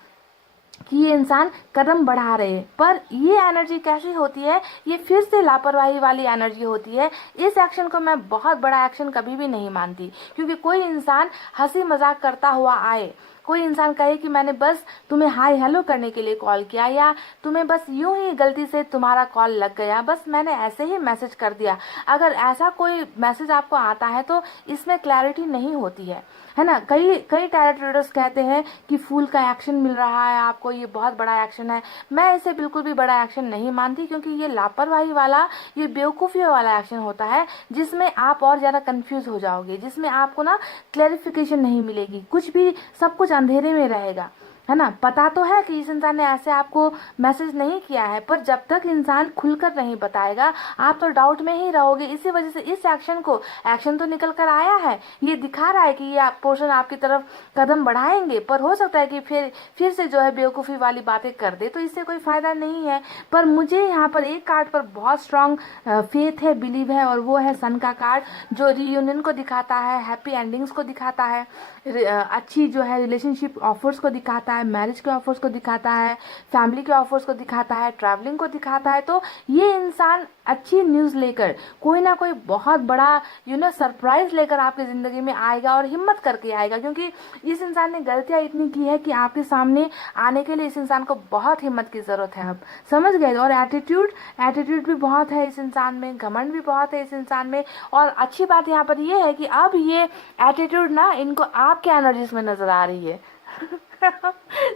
कि ये इंसान कदम बढ़ा रहे हैं। पर ये एनर्जी कैसी होती है, ये फिर से लापरवाही वाली एनर्जी होती है। इस एक्शन को मैं बहुत बड़ा एक्शन कभी भी नहीं मानती, क्योंकि कोई इंसान हंसी मजाक करता हुआ आए, कोई इंसान कहे कि मैंने बस तुम्हें हाय हेलो करने के लिए कॉल किया, या तुम्हें बस यूं ही गलती से तुम्हारा कॉल लग गया, बस मैंने ऐसे ही मैसेज कर दिया। अगर ऐसा कोई मैसेज आपको आता है तो इसमें क्लैरिटी नहीं होती है ना। कई कई टैलेंट रीडर्स कहते हैं कि फूल का एक्शन मिल रहा है आपको, ये बहुत बड़ा एक्शन है। मैं इसे बिल्कुल भी बड़ा एक्शन नहीं मानती, क्योंकि ये लापरवाही वाला, ये बेवकूफ़ी वाला एक्शन होता है, जिसमें आप और ज़्यादा कंफ्यूज हो जाओगे, जिसमें आपको ना क्लैरिफिकेशन नहीं मिलेगी, कुछ भी सब कुछ अंधेरे में रहेगा, है ना। पता तो है कि इस इंसान ने ऐसे आपको मैसेज नहीं किया है, पर जब तक इंसान खुलकर नहीं बताएगा आप तो डाउट में ही रहोगे। इसी वजह से इस एक्शन तो निकल कर आया है, ये दिखा रहा है कि ये पर्सन आपकी तरफ कदम बढ़ाएंगे, पर हो सकता है कि फिर से जो है बेवकूफ़ी वाली बातें कर दे, तो इससे कोई फायदा नहीं है। पर मुझे यहाँ पर एक कार्ड पर बहुत स्ट्रांग फेथ है, बिलीव है, और वो है सन का कार्ड, जो रियूनियन को दिखाता है, हैप्पी एंडिंग्स को दिखाता है, अच्छी जो है रिलेशनशिप ऑफर्स को दिखाता है, मैरिज के ऑफर्स को दिखाता है, फैमिली के ऑफर्स को दिखाता है, ट्रैवलिंग को दिखाता है। तो ये इंसान अच्छी न्यूज़ लेकर कोई ना कोई बहुत बड़ा सरप्राइज लेकर आपकी ज़िंदगी में आएगा, और हिम्मत करके आएगा, क्योंकि इस इंसान ने गलतियां इतनी की है कि आपके सामने आने के लिए इस इंसान को बहुत हिम्मत की ज़रूरत है। आप समझ गए। और एटीट्यूड भी बहुत है इस इंसान में, घमंड भी बहुत है इस इंसान में। और अच्छी बात यहाँ पर ये है कि अब ये एटीट्यूड ना इनको आपके एनर्जीज में नजर आ रही है।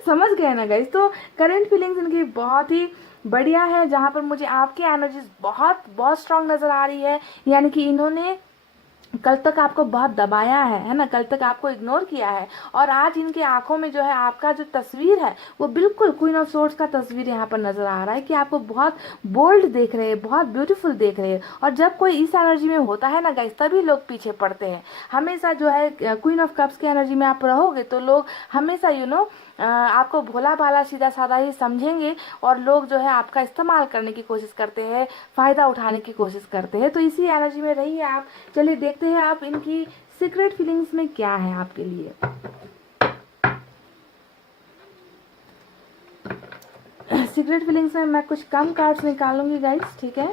समझ गए ना गाइस। तो करंट फीलिंग्स इनकी बहुत ही बढ़िया है, जहां पर मुझे आपकी एनर्जीज बहुत बहुत स्ट्रांग नजर आ रही है। यानी कि इन्होंने कल तक आपको बहुत दबाया है ना, कल तक आपको इग्नोर किया है, और आज इनकी आंखों में जो है आपका जो तस्वीर है वो बिल्कुल क्वीन ऑफ सोर्ड्स का तस्वीर यहाँ पर नजर आ रहा है, कि आपको बहुत बोल्ड देख रहे हैं, बहुत ब्यूटीफुल देख रहे हैं। और जब कोई इस एनर्जी में होता है ना गाइस, तभी लोग पीछे पड़ते हैं। हमेशा जो है क्वीन ऑफ कप्स की एनर्जी में आप रहोगे तो लोग हमेशा आपको भोला भाला सीधा साधा ही समझेंगे, और लोग जो है आपका इस्तेमाल करने की कोशिश करते हैं, फायदा उठाने की कोशिश करते हैं। तो इसी एनर्जी में रहिए आप। चलिए देखते हैं आप इनकी सीक्रेट फीलिंग्स में क्या है आपके लिए। सीक्रेट फीलिंग्स में मैं कुछ कम कार्ड्स निकालूंगी गाइस, ठीक है।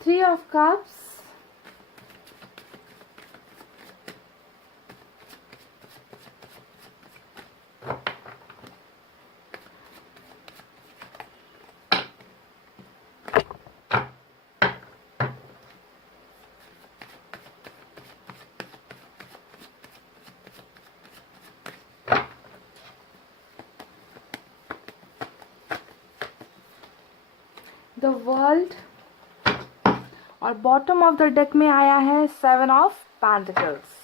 Three of Cups, the World, और बॉटम ऑफ द डेक में आया है 7 ऑफ पेंटिकल्स।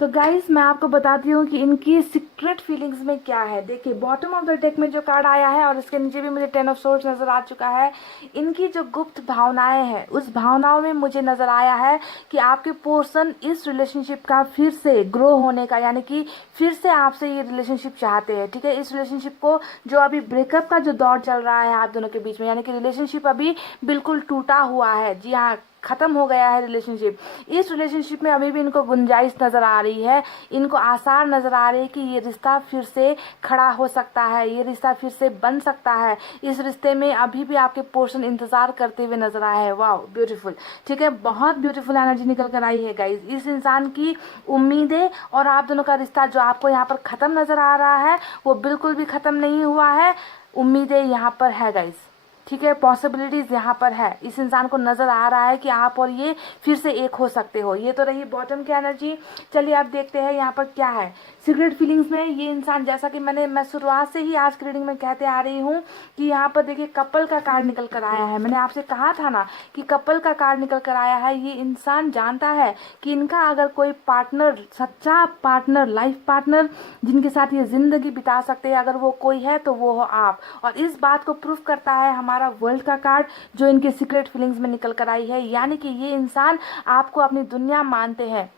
तो गाइस मैं आपको बताती हूँ कि इनकी सीक्रेट फीलिंग्स में क्या है। देखिए बॉटम ऑफ द डेक में जो कार्ड आया है और इसके नीचे भी मुझे 10 ऑफ सोर्ड्स नजर आ चुका है। इनकी जो गुप्त भावनाएं हैं उस भावनाओं में मुझे नजर आया है कि आपके पर्सन इस रिलेशनशिप का फिर से ग्रो होने का, यानी कि फिर से आपसे ये रिलेशनशिप चाहते हैं। ठीक है, इस रिलेशनशिप को जो अभी ब्रेकअप का जो दौर चल रहा है आप दोनों के बीच में, यानी कि रिलेशनशिप अभी बिल्कुल टूटा हुआ है, जी हाँ खत्म हो गया है रिलेशनशिप। इस रिलेशनशिप में अभी भी इनको गुंजाइश नजर आ रही है, इनको आसार नजर आ रहे हैं कि ये रिश्ता फिर से खड़ा हो सकता है, ये रिश्ता फिर से बन सकता है। इस रिश्ते में अभी भी आपके पर्सन इंतजार करते हुए नजर आए हैं। वाह ब्यूटीफुल, ठीक है, बहुत ब्यूटीफुल एनर्जी निकल कर आई है गाइज। इस इंसान की उम्मीदें और आप दोनों का रिश्ता जो आपको यहाँ पर खत्म नजर आ रहा है वो बिल्कुल भी खत्म नहीं हुआ है। उम्मीदें यहाँ पर है गाइज, ठीक है, पॉसिबिलिटीज यहाँ पर है। इस इंसान को नजर आ रहा है कि आप और ये फिर से एक हो सकते हो। ये तो रही बॉटम की एनर्जी। चलिए अब देखते हैं यहाँ पर क्या है सीक्रेट फीलिंग्स में। ये इंसान, जैसा कि मैं शुरुआत से ही आज की रीडिंग में कहते आ रही हूँ कि यहाँ पर देखिए कपल का कार्ड निकल कर आया है। मैंने आपसे कहा था ना कि कपल का कार्ड निकल कर आया है। ये इंसान जानता है कि इनका अगर कोई पार्टनर, सच्चा पार्टनर, लाइफ पार्टनर जिनके साथ ये जिंदगी बिता सकते हैं, अगर वो कोई है तो वो हो आप। और इस बात को प्रूफ करता है हमारा वर्ल्ड का कार्ड जो इनके सीक्रेट फीलिंग्स में निकल कर आई है। यानी कि ये इंसान आपको अपनी दुनिया मानते हैं,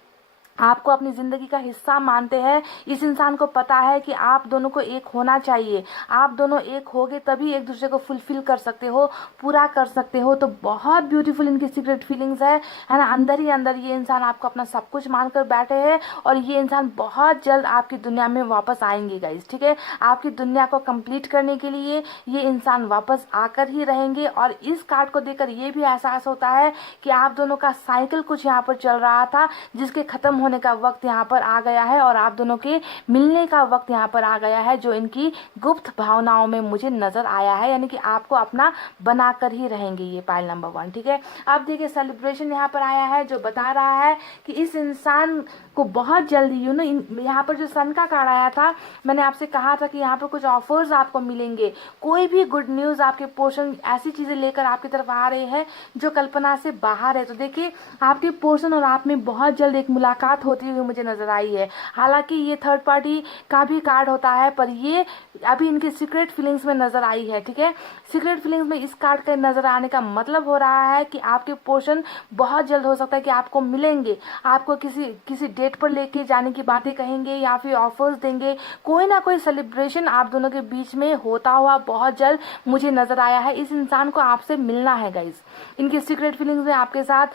आपको अपनी जिंदगी का हिस्सा मानते हैं। इस इंसान को पता है कि आप दोनों को एक होना चाहिए, आप दोनों एक होगे तभी एक दूसरे को फुलफिल कर सकते हो, पूरा कर सकते हो। तो बहुत ब्यूटीफुल इनकी सीक्रेट फीलिंग्स है ना। अंदर ही अंदर ये इंसान आपको अपना सब कुछ मानकर बैठे हैं और ये इंसान बहुत जल्द आपकी दुनिया में वापस आएंगे गाइस। ठीक है, आपकी दुनिया को कंप्लीट करने के लिए ये इंसान वापस आकर ही रहेंगे। और इस कार्ड को देखकर ये भी एहसास होता है कि आप दोनों का साइकिल कुछ यहाँ पर चल रहा था जिसके खत्म होने का वक्त यहाँ पर आ गया है और आप दोनों के मिलने का वक्त यहाँ पर आ गया है, जो इनकी गुप्त भावनाओं में मुझे नजर आया है। यानी कि आपको अपना बनाकर ही रहेंगे ये पाइल नंबर 1। ठीक है, अब देखिए सेलिब्रेशन यहाँ पर आया है जो बता रहा है कि इस इंसान को बहुत जल्दी यहाँ पर जो सन का कार्ड आया था, मैंने आपसे कहा था कि यहाँ पर कुछ ऑफर्स आपको मिलेंगे, कोई भी गुड न्यूज आपके पोर्शन ऐसी चीजें लेकर आपकी तरफ आ रहे हैं जो कल्पना से बाहर है। तो देखिए आपके पोर्शन और आप में बहुत जल्द एक मुलाकात होती हुई मुझे नजर आई है। हालांकि ये थर्ड पार्टी का भी कार्ड होता है पर ये अभी इनके सीक्रेट फीलिंग्स में नजर आई है। ठीक है, सीक्रेट फीलिंग्स में इस कार्ड के नजर आने का मतलब हो रहा है कि आपके पोर्शन बहुत जल्द हो सकता है कि आपको मिलेंगे, आपको किसी डेट पर लेके जाने की बातें कहेंगे या फिर ऑफर्स देंगे। कोई ना कोई सेलिब्रेशन आप दोनों के बीच में होता हुआ बहुत जल्द मुझे नजर आया है। इस इंसान को आपसे मिलना है गाइस। इनके सीक्रेट फीलिंग्स में आपके साथ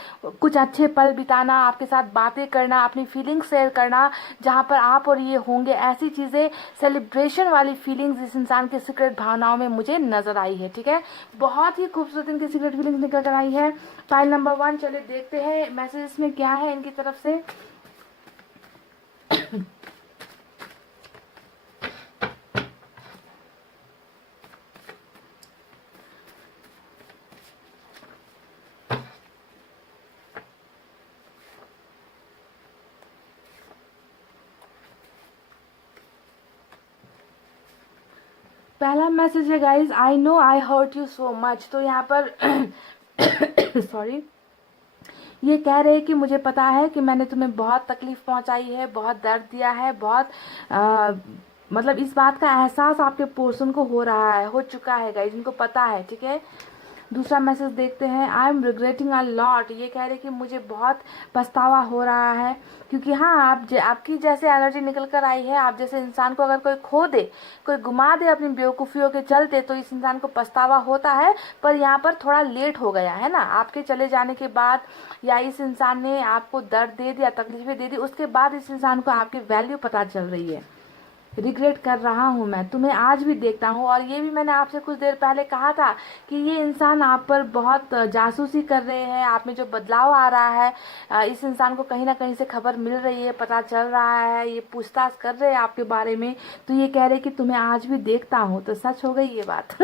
कुछ अच्छे पल बिताना, आपके साथ बातें करना, अपनी फीलिंग्स शेयर करना, जहां पर आप और ये होंगे, ऐसी चीजें, सेलिब्रेशन वाली फीलिंग्स इस इंसान के सीक्रेट भावनाओं में मुझे नजर आई है। ठीक है, बहुत ही खूबसूरत इनकी सीक्रेट फीलिंग्स निकल कर आई है। फाइल नंबर 1, चलिए देखते हैं मैसेज में क्या है इनकी तरफ से। पहला मैसेज है guys, I know I hurt you so much. तो यहाँ पर सॉरी, ये कह रहे हैं कि मुझे पता है कि मैंने तुम्हें बहुत तकलीफ पहुंचाई है, बहुत दर्द दिया है, बहुत मतलब इस बात का एहसास आपके पर्सन को हो रहा है, हो चुका है गाइज, इनको पता है। ठीक है, दूसरा मैसेज देखते हैं, I am regretting a lot. ये कह रहे कि मुझे बहुत पछतावा हो रहा है, क्योंकि हाँ आपकी जैसे एनर्जी निकल कर आई है, आप जैसे इंसान को अगर कोई खो दे, कोई घुमा दे अपनी बेवकूफ़ियों के चलते, तो इस इंसान को पछतावा होता है। पर यहाँ पर थोड़ा लेट हो गया है ना, आपके चले जाने के बाद या इस इंसान ने आपको दर्द दे दिया, तकलीफें दे दी, उसके बाद इस इंसान को आपकी वैल्यू पता चल रही है। रिग्रेट कर रहा हूँ मैं, तुम्हें आज भी देखता हूँ। और ये भी मैंने आपसे कुछ देर पहले कहा था कि ये इंसान आप पर बहुत जासूसी कर रहे हैं, आप में जो बदलाव आ रहा है, इस इंसान को कहीं ना कहीं से खबर मिल रही है, पता चल रहा है, ये पूछताछ कर रहे हैं आपके बारे में। तो ये कह रहे कि तुम्हें आज भी देखता हूँ। तो सच हो गई ये बात।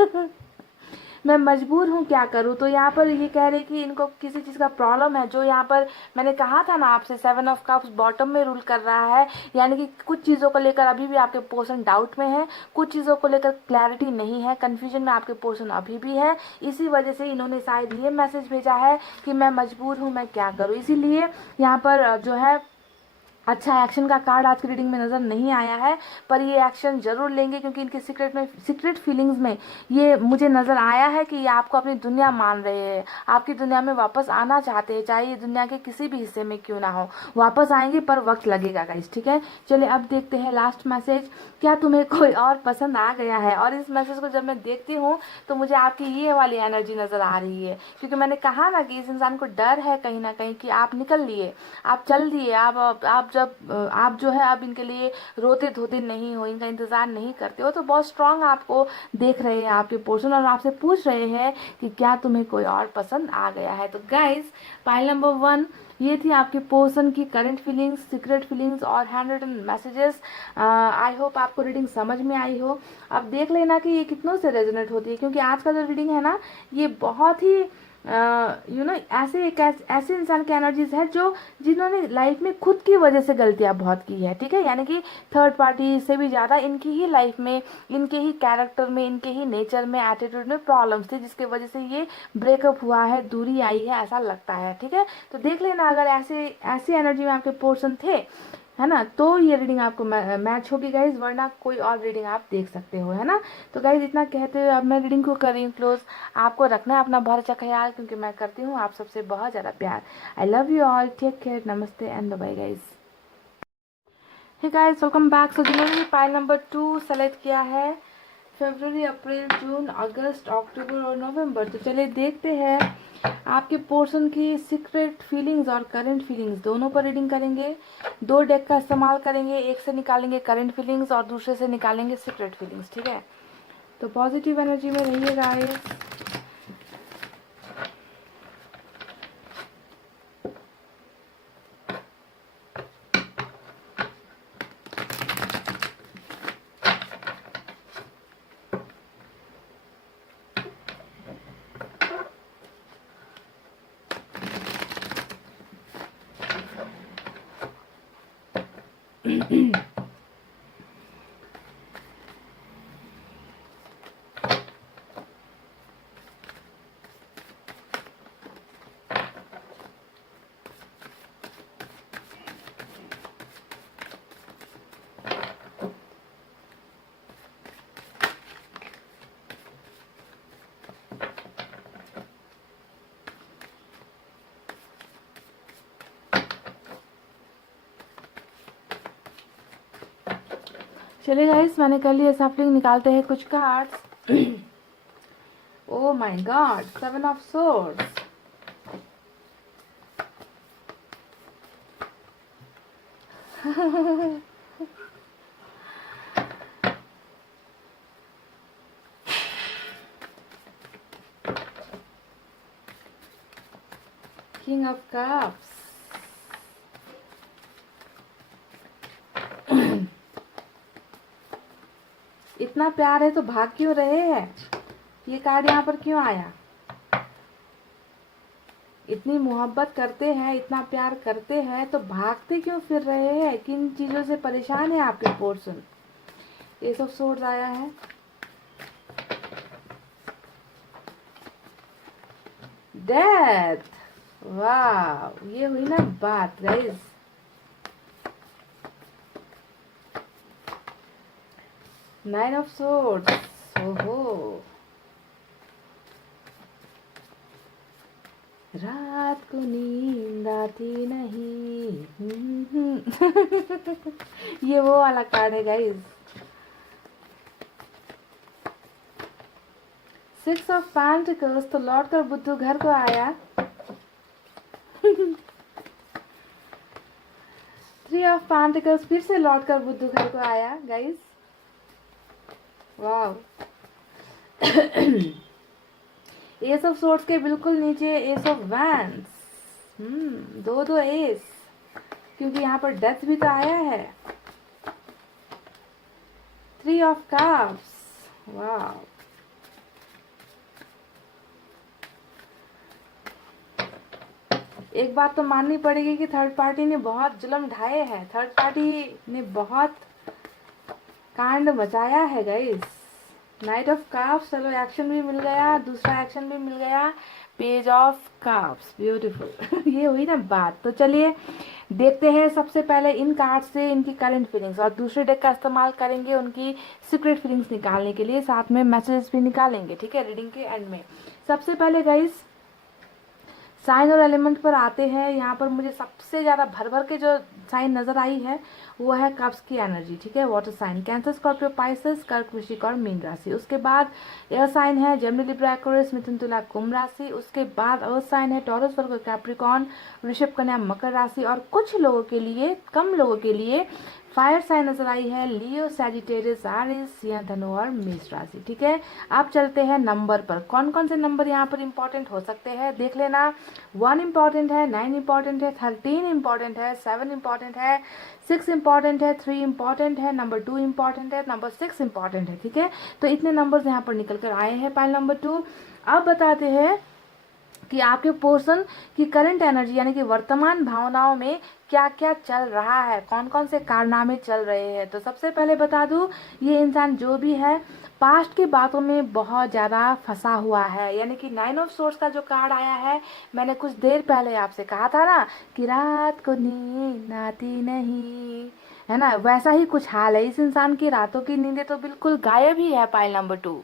मैं मजबूर हूँ, क्या करूँ। तो यहाँ पर ये कह रहे कि इनको किसी चीज़ का प्रॉब्लम है, जो यहाँ पर मैंने कहा था ना आपसे, 7 ऑफ कप्स बॉटम में रूल कर रहा है, यानी कि कुछ चीज़ों को लेकर अभी भी आपके पर्सन डाउट में है, कुछ चीज़ों को लेकर क्लैरिटी नहीं है, कन्फ्यूजन में आपके पर्सन अभी भी है। इसी वजह से इन्होंने शायद ये मैसेज भेजा है कि मैं मजबूर हूँ, मैं क्या करूँ। इसीलिए यहाँ पर जो है अच्छा एक्शन का कार्ड आज की रीडिंग में नज़र नहीं आया है, पर ये एक्शन जरूर लेंगे, क्योंकि इनके सीक्रेट फीलिंग्स में ये मुझे नज़र आया है कि ये आपको अपनी दुनिया मान रहे हैं, आपकी दुनिया में वापस आना चाहते हैं, चाहे ये दुनिया के किसी भी हिस्से में क्यों ना हो, वापस आएंगे, पर वक्त लगेगा गाइस, ठीक है। चलिए अब देखते हैं लास्ट मैसेज, क्या तुम्हें कोई और पसंद आ गया है। और इस मैसेज को जब मैं देखती हूँ तो मुझे आपकी ये वाली एनर्जी नज़र आ रही है, क्योंकि मैंने कहा ना कि इस इंसान को डर है कहीं ना कहीं कि आप निकल लिए, आप चल दिए, आप जब आप जो है अब इनके लिए रोते धोते नहीं हो, इनका इंतजार नहीं करते हो, तो बहुत स्ट्रांग आपको देख रहे हैं आपके पर्सन, और आपसे पूछ रहे हैं कि क्या तुम्हें कोई और पसंद आ गया है। तो गाइस, पाइल नंबर 1 ये थी आपके पर्सन की करंट फीलिंग्स, सीक्रेट फीलिंग्स और hand written messages. I hope आपको रीडिंग समझ में आई हो। अब देख लेना कि ये कितनों से रेजोनेट होती है, क्योंकि आज का जो रीडिंग है ना, ये बहुत ही ऐसे इंसान की एनर्जीज है जो जिन्होंने लाइफ में खुद की वजह से गलतियां बहुत की है, ठीक है। यानी कि थर्ड पार्टी से भी ज्यादा इनकी ही लाइफ में, इनके ही कैरेक्टर में, इनके ही नेचर में, एटीट्यूड में प्रॉब्लम्स थी, जिसके वजह से ये ब्रेकअप हुआ है, दूरी आई है, ऐसा लगता है, ठीक है। तो देख लेना, अगर ऐसी एनर्जी में आपके पोर्शन थे, है ना, तो ये रीडिंग आपको मैच होगी गाइज, वरना कोई और रीडिंग आप देख सकते हो, है ना। तो गाइज इतना कहते हुए अब मैं रीडिंग को कर रही हूँ क्लोज। आपको रखना है अपना बहुत अच्छा ख्याल, क्योंकि मैं करती हूँ आप सबसे बहुत ज़्यादा प्यार। I love you all, take care, नमस्ते and bye guys. Hey guys, welcome back. So जिन्होंने भी पाइल नंबर 2 सेलेक्ट किया है, फरवरी, अप्रैल, जून, अगस्त, अक्टूबर और नवंबर, तो चलिए देखते हैं आपके पोर्शन की सीक्रेट फीलिंग्स और करंट फीलिंग्स दोनों पर रीडिंग करेंगे। 2 डेक का इस्तेमाल करेंगे, एक से निकालेंगे करंट फीलिंग्स और दूसरे से निकालेंगे सीक्रेट फीलिंग्स, ठीक है। तो पॉजिटिव एनर्जी में रहिए गाइस। चलिए गाइस, मैंने कर लिया सफलिंग, निकालते हैं कुछ cards. Oh my God, 7 of swords, king of cups, इतना प्यार है तो भाग क्यों रहे हैं, ये कार्ड यहाँ पर क्यों आया। इतनी मोहब्बत करते हैं, इतना प्यार करते हैं, तो भागते क्यों फिर रहे हैं, किन चीजों से परेशान है आपके पोर्शन। एस ऑफ सोर्ड्स आया है, डेथ, वाह, ये हुई ना बात गाइस। नाइन ऑफ सोर्ड्स, ओहो, रात को नींद आती नहीं। ये वो वाला कार्ड है गाइस। 6 ऑफ पेंटिकल्स, तो लौट कर बुद्धू घर को आया। 3 ऑफ पेंटिकल्स, फिर से लौट कर बुद्धू घर को आया guys, wow. S of swords के बिल्कुल नीचे एस ऑफ वैंड्स, दो एस, क्योंकि यहाँ पर डेथ भी तो आया है। 3 ऑफ कप्स, वाव। एक बात तो माननी पड़ेगी कि थर्ड पार्टी ने बहुत जुल्म ढाए हैं, थर्ड पार्टी ने बहुत कांड मचाया है गाइस। नाइट ऑफ कप्स, चलो एक्शन भी मिल गया, दूसरा एक्शन भी मिल गया, पेज ऑफ कप्स, ब्यूटीफुल। ये हुई ना बात। तो चलिए देखते हैं सबसे पहले इन कार्ड से इनकी करंट फीलिंग्स, और दूसरे डेक का इस्तेमाल करेंगे उनकी सीक्रेट फीलिंग्स निकालने के लिए, साथ में मैसेजेस भी निकालेंगे, ठीक है, रीडिंग के एंड में। सबसे पहले गाइस साइन और एलिमेंट पर आते हैं। यहाँ पर मुझे सबसे ज़्यादा भर भर के जो साइन नजर आई है वो है कप्स की एनर्जी, ठीक है, water sign cancer, Scorpio, Pisces, कर्क, वृश्चिक और मीन राशि। उसके बाद एयर साइन है जेमिनी, लिब्रा, एक्वेरियस, मिथुन, तुला, कुंभ राशि। उसके बाद अर्थ साइन है टॉरस, वर्गो, कैप्रिकॉर्न, वृषभ, कन्या, मकर राशि। और कुछ लोगों के लिए, कम लोगों के लिए फायर साइन नजर आई है लियो, सैजिटेरियस, आरिस या धनु और मेष राशि, ठीक है। अब चलते हैं नंबर पर, कौन कौन से नंबर यहाँ पर इंपॉर्टेंट हो सकते हैं देख लेना। 1 इंपॉर्टेंट है, 9 इंपॉर्टेंट है, 13 इंपॉर्टेंट है, 7 इंपॉर्टेंट है, 6 इंपॉर्टेंट है, 3 इंपॉर्टेंट है, नंबर 2 इंपॉर्टेंट है, नंबर 6 इंपॉर्टेंट है, ठीक है। तो इतने नंबर्स यहाँ पर निकल कर आए हैं पाइल नंबर 2। अब बताते हैं कि आपके पर्सन की करंट एनर्जी यानी कि वर्तमान भावनाओं में क्या क्या चल रहा है, कौन कौन से कारनामे चल रहे हैं। तो सबसे पहले बता दूं, ये इंसान जो भी है पास्ट की बातों में बहुत ज़्यादा फंसा हुआ है, यानी कि 9 ऑफ सोर्स का जो कार्ड आया है, मैंने कुछ देर पहले आपसे कहा था ना कि रात को नींद आती नहीं, है ना, वैसा ही कुछ हाल है इस इंसान की। रातों की नींदें तो बिल्कुल गायब ही है पाइल नंबर 2,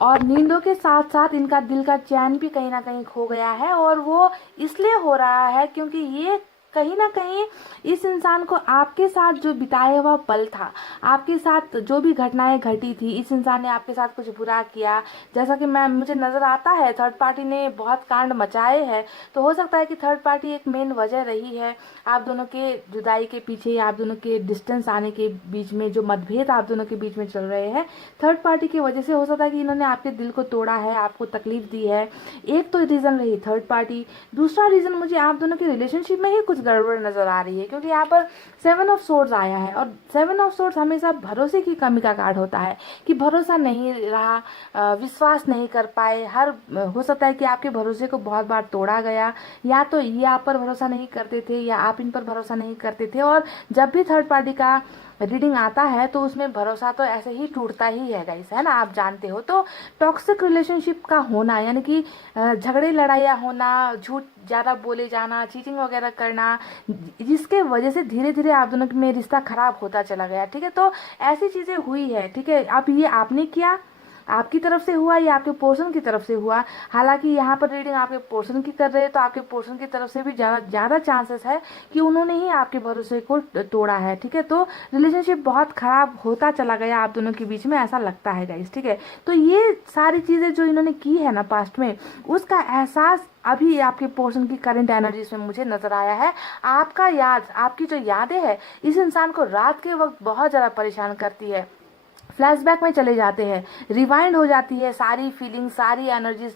और नींदों के साथ साथ इनका दिल का चैन भी कहीं ना कहीं खो गया है। और वो इसलिए हो रहा है क्योंकि ये कहीं ना कहीं इस इंसान को आपके साथ जो बिताया हुआ पल था, आपके साथ जो भी घटनाएं घटी थी, इस इंसान ने आपके साथ कुछ बुरा किया, जैसा कि मुझे नजर आता है थर्ड पार्टी ने बहुत कांड मचाए हैं। तो हो सकता है कि थर्ड पार्टी एक मेन वजह रही है आप दोनों के जुदाई के पीछे, या आप दोनों के डिस्टेंस आने के बीच में जो मतभेद आप दोनों के बीच में चल रहे हैं, थर्ड पार्टी की वजह से हो सकता है कि इन्होंने आपके दिल को तोड़ा है, आपको तकलीफ दी है। एक तो रीजन रही थर्ड पार्टी। दूसरा रीजन मुझे आप दोनों के रिलेशनशिप में ही कुछ गड़बड़ नजर आ रही है, क्योंकि यहाँ पर 7 ऑफ सोर्स आया है, और 7 ऑफ सोर्स हमेशा भरोसे की कमी का कार्ड होता है कि भरोसा नहीं रहा, विश्वास नहीं कर पाए। हो सकता है कि आपके भरोसे को बहुत बार तोड़ा गया, या तो ये आप पर भरोसा नहीं करते थे या आप इन पर भरोसा नहीं करते थे। और जब भी थर्ड पार्टी का रीडिंग आता है तो उसमें भरोसा तो ऐसे ही टूटता ही है गाइस, है ना, आप जानते हो। तो टॉक्सिक रिलेशनशिप का होना, यानी कि झगड़े लड़ाइयाँ होना, झूठ ज़्यादा बोले जाना, चीटिंग वगैरह करना, जिसके वजह से धीरे धीरे आप दोनों में रिश्ता खराब होता चला गया, ठीक है। तो ऐसी चीज़ें हुई है, ठीक है। अब ये आपने किया, आपकी तरफ से हुआ या आपके पोर्शन की तरफ से हुआ। हालांकि यहाँ पर रीडिंग आपके पोर्शन की कर रहे हैं, तो आपके पोर्शन की तरफ से भी ज़्यादा चांसेस है कि उन्होंने ही आपके भरोसे को तोड़ा है, ठीक है। तो रिलेशनशिप बहुत खराब होता चला गया आप दोनों के बीच में, ऐसा लगता है गाइस, ठीक है। तो ये सारी चीज़ें जो इन्होंने की है ना पास्ट में, उसका एहसास अभी आपके पोर्शन की करंट एनर्जीज में मुझे नजर आया है। आपकी जो यादें हैं इस इंसान को रात के वक्त बहुत ज़्यादा परेशान करती है, फ्लैशबैक में चले जाते हैं, रिवाइंड हो जाती है सारी फीलिंग, सारी एनर्जी,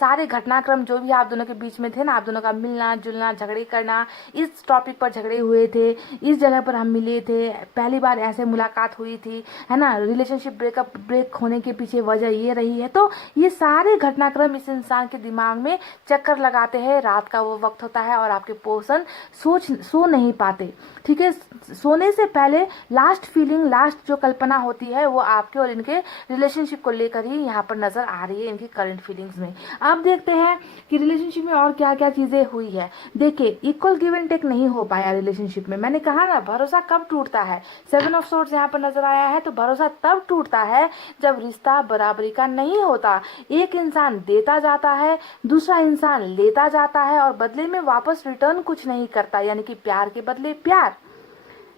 सारे घटनाक्रम जो भी आप दोनों के बीच में थे ना, आप दोनों का मिलना जुलना, झगड़े करना, इस टॉपिक पर झगड़े हुए थे, इस जगह पर हम मिले थे, पहली बार ऐसे मुलाकात हुई थी, है ना, रिलेशनशिप ब्रेक होने के पीछे वजह ये रही है। तो ये सारे घटनाक्रम इस इंसान के दिमाग में चक्कर लगाते हैं। रात का वो वक्त होता है और आपके पर्सन सो नहीं पाते, ठीक है। सोने से पहले लास्ट फीलिंग, लास्ट जो कल्पना होती है वो आपके और इनके रिलेशनशिप को लेकर ही यहाँ पर नजर आ रही है, इनकी करंट फीलिंग्स में। अब देखते हैं कि रिलेशनशिप में और क्या क्या चीजें हुई है। देखिए, इक्वल गिव एंड टेक नहीं हो पाया रिलेशनशिप में। मैंने कहा ना, भरोसा कब टूटता है, 7 ऑफ सोर्ड्स यहाँ पर नजर आया है। तो भरोसा तब टूटता है जब रिश्ता बराबरी का नहीं होता। एक इंसान देता जाता है, दूसरा इंसान लेता जाता है, और बदले में वापस रिटर्न कुछ नहीं करता, यानी कि प्यार के बदले प्यार,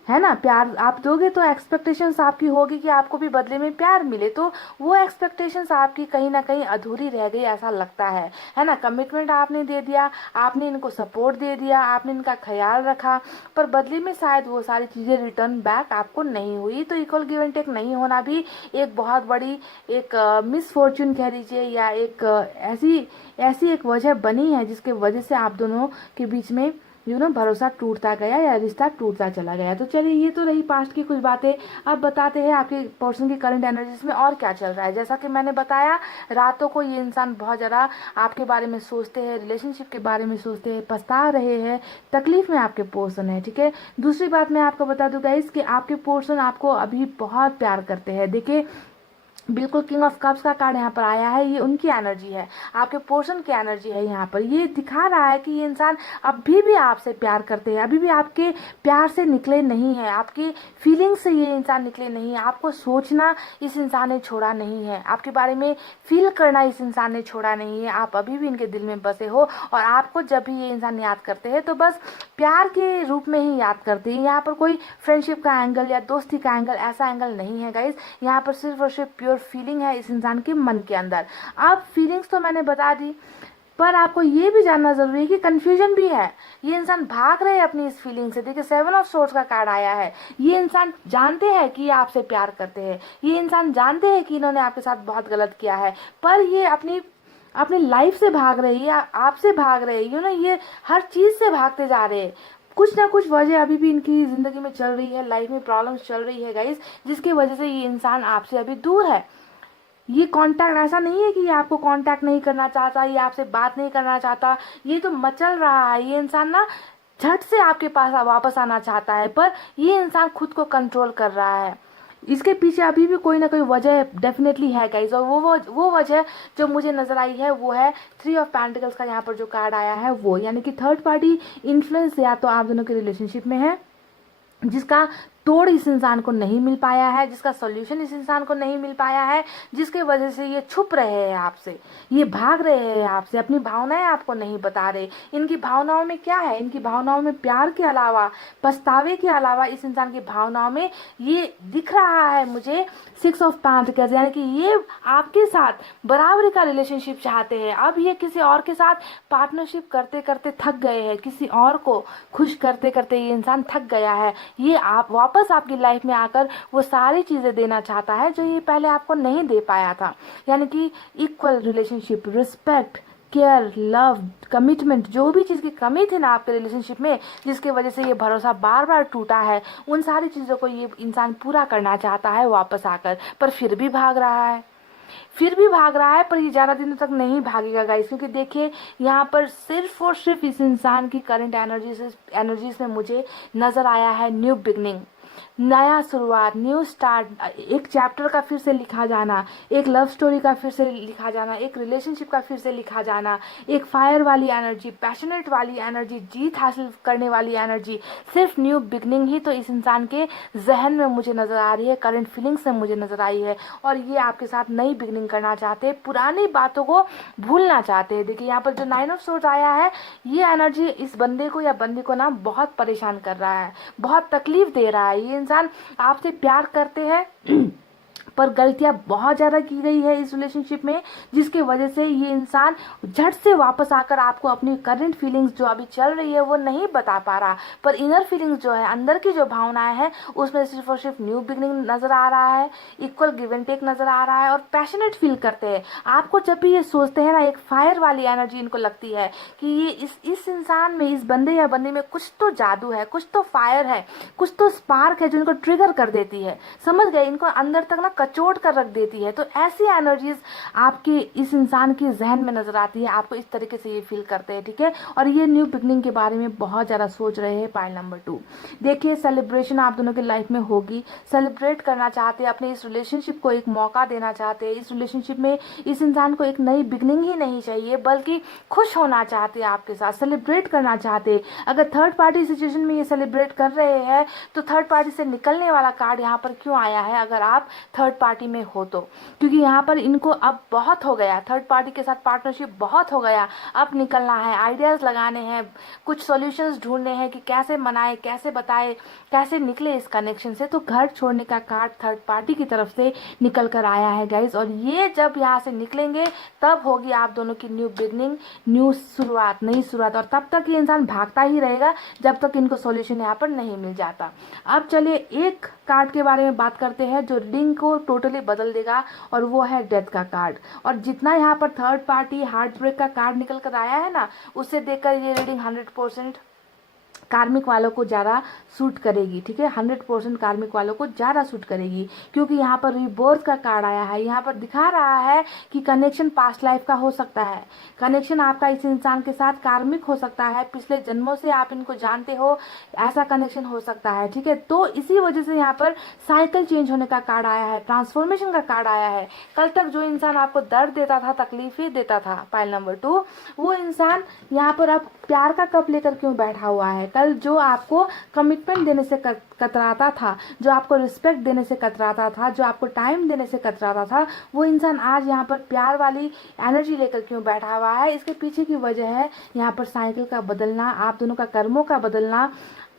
है ना। प्यार आप दोगे तो एक्सपेक्टेशंस आपकी होगी कि आपको भी बदले में प्यार मिले, तो वो एक्सपेक्टेशंस आपकी कहीं ना कहीं अधूरी रह गई, ऐसा लगता है ना। कमिटमेंट आपने दे दिया, आपने इनको सपोर्ट दे दिया, आपने इनका ख्याल रखा, पर बदले में शायद वो सारी चीजें रिटर्न बैक आपको नहीं हुई। तो इक्वल गिव एंड टेक नहीं होना भी एक बहुत बड़ी एक मिसफॉर्च्यून कह दीजिए, या एक ऐसी एक वजह बनी है जिसके वजह से आप दोनों के बीच में भरोसा टूटता गया या रिश्ता टूटता चला गया। तो चलिए, ये तो रही पास्ट की कुछ बातें। अब बताते हैं आपके पर्सन की करंट एनर्जीज में और क्या चल रहा है। जैसा कि मैंने बताया, रातों को ये इंसान बहुत ज़्यादा आपके बारे में सोचते हैं, रिलेशनशिप के बारे में सोचते हैं, पछता रहे हैं, तकलीफ में आपके पर्सन है, ठीक है। दूसरी बात मैं आपको बता दूं गाइस कि आपके पर्सन आपको अभी बहुत प्यार करते हैं। देखिए, बिल्कुल किंग ऑफ कप्स का कार्ड यहाँ पर आया है, ये उनकी एनर्जी है, आपके पोर्शन की एनर्जी है। यहाँ पर ये दिखा रहा है कि ये इंसान अभी भी आपसे प्यार करते हैं, अभी भी आपके प्यार से निकले नहीं है, आपकी फीलिंग से ये इंसान निकले नहीं है। आपको सोचना इस इंसान ने छोड़ा नहीं है, आपके बारे में फील करना इस इंसान ने छोड़ा नहीं है। आप अभी भी इनके दिल में बसे हो और आपको जब भी ये इंसान याद करते हैं तो बस प्यार के रूप में ही याद करते हैं। यहाँ पर कोई फ्रेंडशिप का एंगल या दोस्ती का एंगल, ऐसा एंगल नहीं है गाइज। यहाँ पर सिर्फ और सिर्फ प्योर फीलिंग है इस इंसान के मन के अंदर। अब फीलिंग्स तो मैंने बता दी, पर आपको ये भी जानना जरूरी है कि कंफ्यूजन भी है। ये इंसान भाग रहे हैं अपनी इस फीलिंग से। देखिए, 7 ऑफ सोर्ड्स का कार्ड आया है। ये इंसान जानते हैं कि ये आपसे प्यार करते हैं, ये इंसान जानते हैं कि इन्होंने आपके साथ बहुत गलत किया है, पर ये अपनी लाइफ से भाग रहे हैं, आपसे भाग रहे हैं, ये हर चीज से भागते जा रहे हैं। कुछ ना कुछ वजह अभी भी इनकी जिंदगी में चल रही है, लाइफ में प्रॉब्लम्स चल रही है गाइस, जिसकी वजह से ये इंसान आपसे अभी दूर है। ये कांटेक्ट ऐसा नहीं है कि ये आपको कांटेक्ट नहीं करना चाहता, ये आपसे बात नहीं करना चाहता, ये तो मचल रहा है। ये इंसान ना झट से आपके पास वापस आना चाहता है, पर ये इंसान खुद को कंट्रोल कर रहा है। इसके पीछे अभी भी कोई ना कोई वजह डेफिनेटली है गाइस, और वो वजह जो मुझे नजर आई है वो है 3 ऑफ पेंटिकल्स का यहाँ पर जो कार्ड आया है वो, यानी कि थर्ड पार्टी इन्फ्लुएंस या तो आप दोनों के रिलेशनशिप में है, जिसका तोड़ इस इंसान को नहीं मिल पाया है, जिसका सॉल्यूशन इस इंसान को नहीं मिल पाया है, जिसके वजह से ये छुप रहे हैं आपसे, ये भाग रहे हैं आपसे, अपनी भावनाएं आपको नहीं बता रहे। इनकी भावनाओं में क्या है? इनकी भावनाओं में प्यार के अलावा, पछतावे के अलावा इस इंसान की भावनाओं में ये दिख रहा है मुझे 6 ऑफ पेंटिकल्स, यानी कि ये आपके साथ बराबरी का रिलेशनशिप चाहते हैं। अब ये किसी और के साथ पार्टनरशिप करते करते थक गए हैं, किसी और को खुश करते करते ये इंसान थक गया है। ये आप वापस आपकी लाइफ में आकर वो सारी चीजें देना चाहता है जो ये पहले आपको नहीं दे पाया था, यानी कि equal relationship, respect, care, love, commitment, जो भी चीज की कमी थी ना आपके रिलेशनशिप में, जिसकी वजह से ये भरोसा बार बार टूटा है, उन सारी चीजों को ये इंसान पूरा करना चाहता है वापस आकर, पर फिर भी भाग रहा है, पर ये ज्यादा दिनों तक नहीं भागेगा गाइस, क्योंकि देखिए यहाँ पर सिर्फ और सिर्फ इस इंसान की करंट एनर्जीज में मुझे नजर आया है न्यू बिगनिंग, नया शुरुआत, न्यू स्टार्ट, एक चैप्टर का फिर से लिखा जाना, एक लव स्टोरी का फिर से लिखा जाना, एक रिलेशनशिप का फिर से लिखा जाना, एक फायर वाली एनर्जी, पैशनेट वाली एनर्जी, जीत हासिल करने वाली एनर्जी, सिर्फ न्यू बिगनिंग ही तो इस इंसान के जहन में मुझे नजर आ रही है, करंट फीलिंग्स में मुझे नजर आई है। और ये आपके साथ नई बिगनिंग करना चाहते हैं, पुरानी बातों को भूलना चाहते हैं। देखिए यहाँ पर जो 9 ऑफ सोर्ड्स आया है, ये एनर्जी इस बंदे को या बंदी को ना बहुत परेशान कर रहा है, बहुत तकलीफ दे रहा है। ये इंसान आपसे प्यार करते हैं पर गलतियां बहुत ज्यादा की गई है इस रिलेशनशिप में, जिसकी वजह से ये इंसान झट से वापस आकर आपको अपनी करंट फीलिंग्स जो अभी चल रही है वो नहीं बता पा रहा, पर इनर फीलिंग्स जो है, अंदर की जो भावनाएं हैं, उसमें सिर्फ और सिर्फ न्यू बिगनिंग नजर आ रहा है, इक्वल गिव एंड टेक नजर आ रहा है, और पैशनेट फील करते हैं आपको। जब भी ये सोचते हैं ना, एक फायर वाली एनर्जी इनको लगती है कि ये इस इंसान में, इस बंदे या बंदी में कुछ तो जादू है, कुछ तो फायर है, कुछ तो स्पार्क है जो इनको ट्रिगर कर देती है, समझ गए, इनको अंदर तक ना कचोट कर रख देती है। तो ऐसी एनर्जीज आपके इस इंसान की जहन में नजर आती है, आपको इस तरीके से ये फील करते हैं, ठीक है। और ये न्यू बिगनिंग के बारे में बहुत ज्यादा सोच रहे हैं। पाइल नंबर 2, देखिए सेलिब्रेशन आप दोनों की लाइफ में होगी, सेलिब्रेट करना चाहते हैं, अपने इस रिलेशनशिप को एक मौका देना चाहते हैं। इस रिलेशनशिप में इस इंसान को एक नई बिगनिंग ही नहीं चाहिए, बल्कि खुश होना चाहते हैं, आपके साथ सेलिब्रेट करना चाहते हैं। अगर थर्ड पार्टी सिचुएशन में ये सेलिब्रेट कर रहे हैं तो थर्ड पार्टी से निकलने वाला कार्ड यहाँ पर क्यों आया है, अगर आप थर्ड पार्टी में हो तो? क्योंकि यहाँ पर इनको अब बहुत हो गया, थर्ड पार्टी के साथ पार्टनरशिप बहुत हो गया, अब निकलना है, आइडियाज लगाने हैं, कुछ सॉल्यूशंस ढूंढने हैं कि कैसे मनाए, कैसे बताए, कैसे निकले इस कनेक्शन से। तो घर छोड़ने का कार्ड थर्ड पार्टी की तरफ से निकल कर आया है गाइज, और ये जब यहाँ से निकलेंगे तब होगी आप दोनों की न्यू बिगनिंग, न्यू शुरुआत, नई शुरुआत। और तब तक ये इंसान भागता ही रहेगा जब तक इनको सॉल्यूशन यहाँ पर नहीं मिल जाता। अब चलिए एक कार्ड के बारे में बात करते हैं जो रीडिंग को टोटली बदल देगा, और वो है डेथ का कार्ड। और जितना यहाँ पर थर्ड पार्टी हार्ट ब्रेक का कार्ड निकल कर आया है ना, उससे देखकर ये रीडिंग 100% कार्मिक वालों को ज़्यादा सूट करेगी, ठीक है। 100% कार्मिक वालों को ज़्यादा सूट करेगी, क्योंकि यहाँ पर रीबर्थ का कार्ड आया है। यहाँ पर दिखा रहा है कि कनेक्शन पास्ट लाइफ का हो सकता है, कनेक्शन आपका इस इंसान के साथ कार्मिक हो सकता है, पिछले जन्मों से आप इनको जानते हो, ऐसा कनेक्शन हो सकता है, ठीक है। तो इसी वजह से यहाँ पर साइकिल चेंज होने का कार्ड आया है, ट्रांसफॉर्मेशन का कार्ड आया है। कल तक जो इंसान आपको दर्द देता था, तकलीफें देता था, पाइल नंबर 2, वो इंसान यहाँ पर अब प्यार का कप लेकर क्यों बैठा हुआ है। कल जो आपको कमिटमेंट देने से कतराता था, जो आपको रिस्पेक्ट देने से कतराता था, जो आपको टाइम देने से कतराता था, वो इंसान आज यहाँ पर प्यार वाली एनर्जी लेकर क्यों बैठा हुआ है। इसके पीछे की वजह है यहाँ पर साइकिल का बदलना, आप दोनों का कर्मों का बदलना,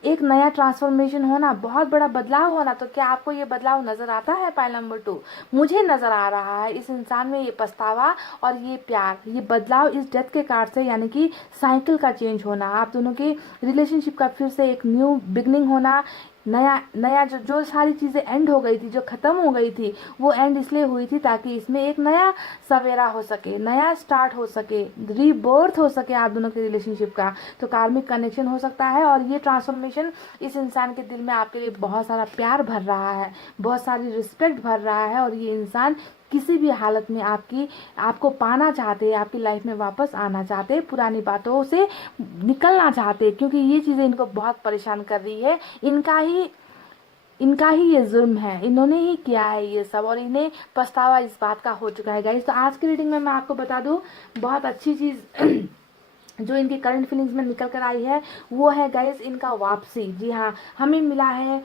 एक नया ट्रांसफॉर्मेशन होना, बहुत बड़ा बदलाव होना। तो क्या आपको ये बदलाव नजर आता है पाइल नंबर 2? मुझे नजर आ रहा है इस इंसान में ये पछतावा और ये प्यार, ये बदलाव इस डेथ के कार्ड से, यानी कि साइकिल का चेंज होना, आप दोनों के रिलेशनशिप का फिर से एक न्यू बिगनिंग होना, नया नया जो सारी चीज़ें एंड हो गई थी, जो ख़त्म हो गई थी, वो एंड इसलिए हुई थी ताकि इसमें एक नया सवेरा हो सके, नया स्टार्ट हो सके, रीबर्थ हो सके आप दोनों के रिलेशनशिप का। तो कार्मिक कनेक्शन हो सकता है और ये ट्रांसफॉर्मेशन इस इंसान के दिल में आपके लिए बहुत सारा प्यार भर रहा है, बहुत सारी रिस्पेक्ट भर रहा है, और ये इंसान किसी भी हालत में आपको पाना चाहते हैं, आपकी लाइफ में वापस आना चाहते हैं, पुरानी बातों से निकलना चाहते हैं, क्योंकि ये चीज़ें इनको बहुत परेशान कर रही है। इनका ही ये जुर्म है, इन्होंने ही किया है ये सब, और इन्हें पछतावा इस बात का हो चुका है गाइस। तो आज की रीडिंग में मैं आपको बता दूं, बहुत अच्छी चीज़ जो इनकी करंट फीलिंग्स में निकल कर आई है वो है गाइस इनका वापसी। जी हाँ, हमें मिला है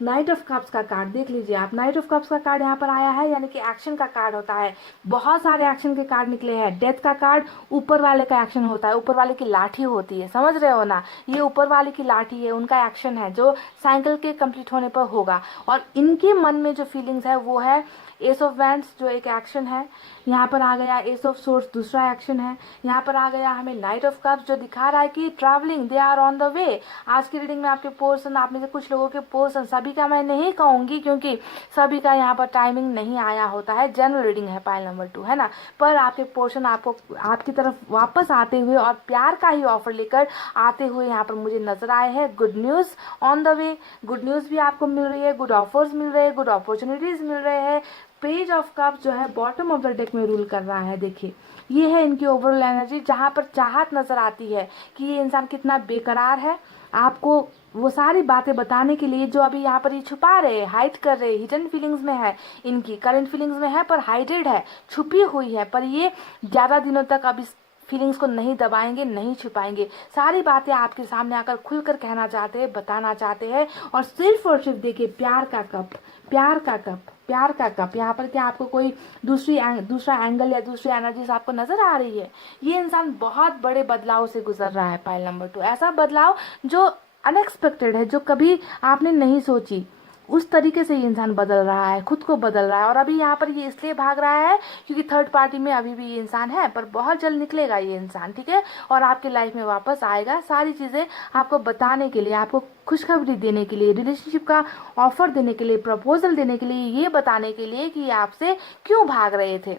नाइट ऑफ कप्स का कार्ड। देख लीजिए आप, नाइट ऑफ कप्स का कार्ड यहाँ पर आया है, यानी कि एक्शन का कार्ड होता है। बहुत सारे एक्शन के कार्ड निकले हैं। डेथ का कार्ड ऊपर वाले का एक्शन होता है, ऊपर वाले की लाठी होती है, समझ रहे हो ना, ये ऊपर वाले की लाठी है, उनका एक्शन है जो साइकिल के कंप्लीट होने पर होगा। और इनके मन में जो फीलिंग्स है वो है एस ऑफ वैंड्स, जो एक एक्शन है। यहाँ पर आ गया एस ऑफ सोर्स, दूसरा एक्शन है। यहाँ पर आ गया हमें नाइट ऑफ कप्स, जो दिखा रहा है कि travelling, they are on the way. आज की रीडिंग में आपके पोर्शन, आप में से कुछ लोगों के पोर्शन, सभी का मैं नहीं कहूंगी क्योंकि सभी का यहाँ पर टाइमिंग नहीं आया होता है, जनरल रीडिंग है पाइल नंबर 2, है ना। पर आपके पोर्शन आपको आपकी तरफ वापस आते हुए और प्यार का ही ऑफर लेकर आते हुए यहाँ पर मुझे नजर आए हैं। Good news on the way, good news भी आपको मिल रही है, गुड ऑफर्स मिल रहे हैं, गुड अपॉर्चुनिटीज मिल रहे हैं। पेज ऑफ कप्स जो है बॉटम ऑफ द डेक में रूल कर रहा है। देखिए, ये है इनकी ओवरऑल एनर्जी, जहां पर चाहत नजर आती है कि ये इंसान कितना बेकरार है। आपको वो सारी बातें बताने के लिए जो अभी यहाँ पर ये छुपा रहे, हाइड कर रहे, हिडन फीलिंग्स में है, इनकी करंट फीलिंग्स में है पर हाइडेड है, छुपी हुई है, पर ये ज्यादा दिनों तक अब इस फीलिंग्स को नहीं दबाएंगे, नहीं छुपाएंगे। सारी बातें आपके सामने आकर खुलकर कहना चाहते हैं, बताना चाहते हैं। और सिर्फ देखिए, प्यार का कप, प्यार का कप, प्यार का कप। यहाँ पर क्या आपको कोई दूसरा एंगल या दूसरी एनर्जी आपको नजर आ रही है? ये इंसान बहुत बड़े बदलाव से गुजर रहा है पाइल नंबर 2। ऐसा बदलाव जो अनएक्सपेक्टेड है, जो कभी आपने नहीं सोची, उस तरीके से ये इंसान बदल रहा है, खुद को बदल रहा है। और अभी यहाँ पर ये इसलिए भाग रहा है क्योंकि थर्ड पार्टी में अभी भी ये इंसान है, पर बहुत जल्द निकलेगा ये इंसान, ठीक है, और आपकी लाइफ में वापस आएगा। सारी चीजें आपको बताने के लिए, आपको खुशखबरी देने के लिए, रिलेशनशिप का ऑफर देने के लिए, प्रपोजल देने के लिए, ये बताने के लिए कि ये आपसे क्यों भाग रहे थे,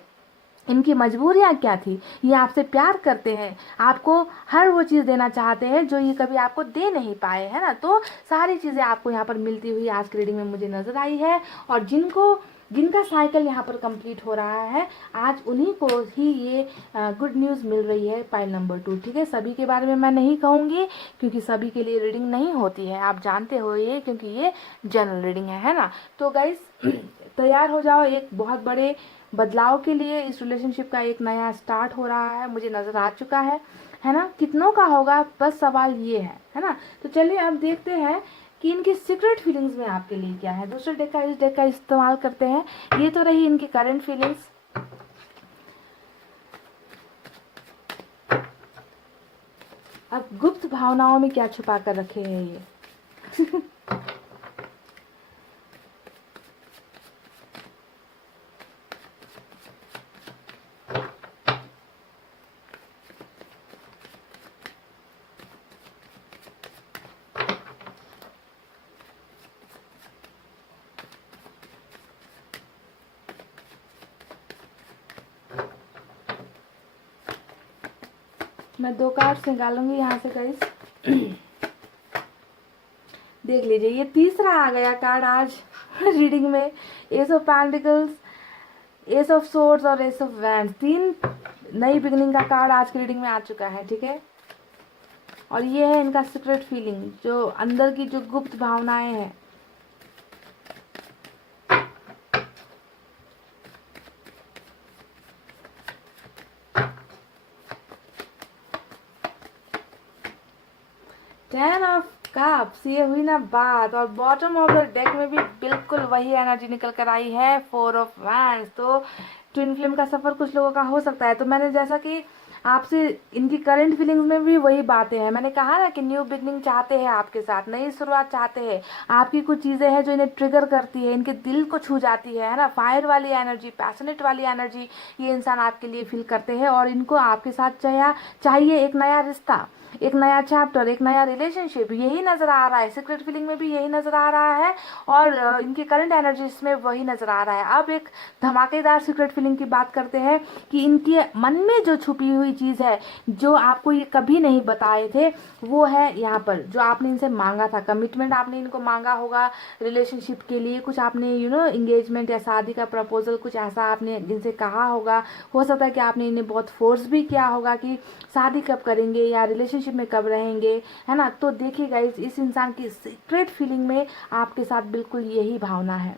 इनकी मजबूरियां क्या थी। ये आपसे प्यार करते हैं, आपको हर वो चीज देना चाहते हैं जो ये कभी आपको दे नहीं पाए, है ना। तो सारी चीजें आपको यहाँ पर मिलती हुई आज की रीडिंग में मुझे नजर आई है। और जिनका साइकिल यहाँ पर कंप्लीट हो रहा है, आज उन्हीं को ही ये गुड न्यूज मिल रही है पाइल नंबर 2, ठीक है। सभी के बारे में मैं नहीं कहूंगी क्योंकि सभी के लिए रीडिंग नहीं होती है, आप जानते हो ये, क्योंकि ये जनरल रीडिंग है ना। तो गाइस तैयार हो जाओ एक बहुत बड़े बदलाव के लिए। इस रिलेशनशिप का एक नया स्टार्ट हो रहा है, मुझे नजर आ चुका है ना। कितनों का होगा, बस सवाल ये है ना। तो चलिए अब देखते हैं कि इनकी सीक्रेट फीलिंग्स में आपके लिए क्या है। दूसरे डेक का, इस डेक का इस्तेमाल करते हैं। ये तो रही इनकी करंट फीलिंग्स। अब गुप्त भावनाओं में क्या छुपा कर रखे हैं ये मैं 2 कार्ड्स निकालूंगी यहाँ से गाइस। देख लीजिए, ये तीसरा आ गया कार्ड आज रीडिंग में। S of pentacles, S of swords और एस ऑफ वैंड्स। 3 नई बिगनिंग का कार्ड आज की रीडिंग में आ चुका है, ठीक है। और ये है इनका सीक्रेट फीलिंग, जो अंदर की जो गुप्त भावनाएं हैं। टेन ऑफ कप्स, ये हुई ना बात। और बॉटम ऑफ द डेक में भी बिल्कुल वही एनर्जी निकल कर आई है, 4 ऑफ वैंड्स। तो ट्विन फ्लेम का सफर कुछ लोगों का हो सकता है। तो मैंने जैसा कि आपसे इनकी करंट फीलिंग्स में भी वही बातें हैं। मैंने कहा ना कि न्यू बिगनिंग चाहते हैं आपके साथ, नई शुरुआत चाहते हैं। आपकी कुछ चीजें हैं जो इन्हें ट्रिगर करती है, इनके दिल को छू जाती है ना। फायर वाली एनर्जी, पैशनेट वाली एनर्जी ये इंसान आपके लिए फील करते हैं। और इनको आपके साथ चाहिए एक नया रिश्ता, एक नया चैप्टर, एक नया रिलेशनशिप, यही नजर आ रहा है। सीक्रेट फीलिंग में भी यही नजर आ रहा है और इनकी करंट एनर्जीज में वही नजर आ रहा है। अब एक धमाकेदार सीक्रेट फीलिंग की बात करते हैं कि इनके मन में जो छुपी हुई चीज है, जो आपको ये कभी नहीं बताए थे, वो है यहाँ पर जो आपने इनसे मांगा था। कमिटमेंट आपने इनको मांगा होगा रिलेशनशिप के लिए, कुछ आपने एंगेजमेंट या शादी का प्रपोजल, कुछ ऐसा आपने इनसे कहा होगा। हो सकता है कि आपने इन्हें बहुत फोर्स भी किया होगा कि शादी कब करेंगे या रिलेशनशिप में कब रहेंगे, है ना। तो देखिए गाइस, इस इंसान की सीक्रेट फीलिंग में आपके साथ बिल्कुल यही भावना है।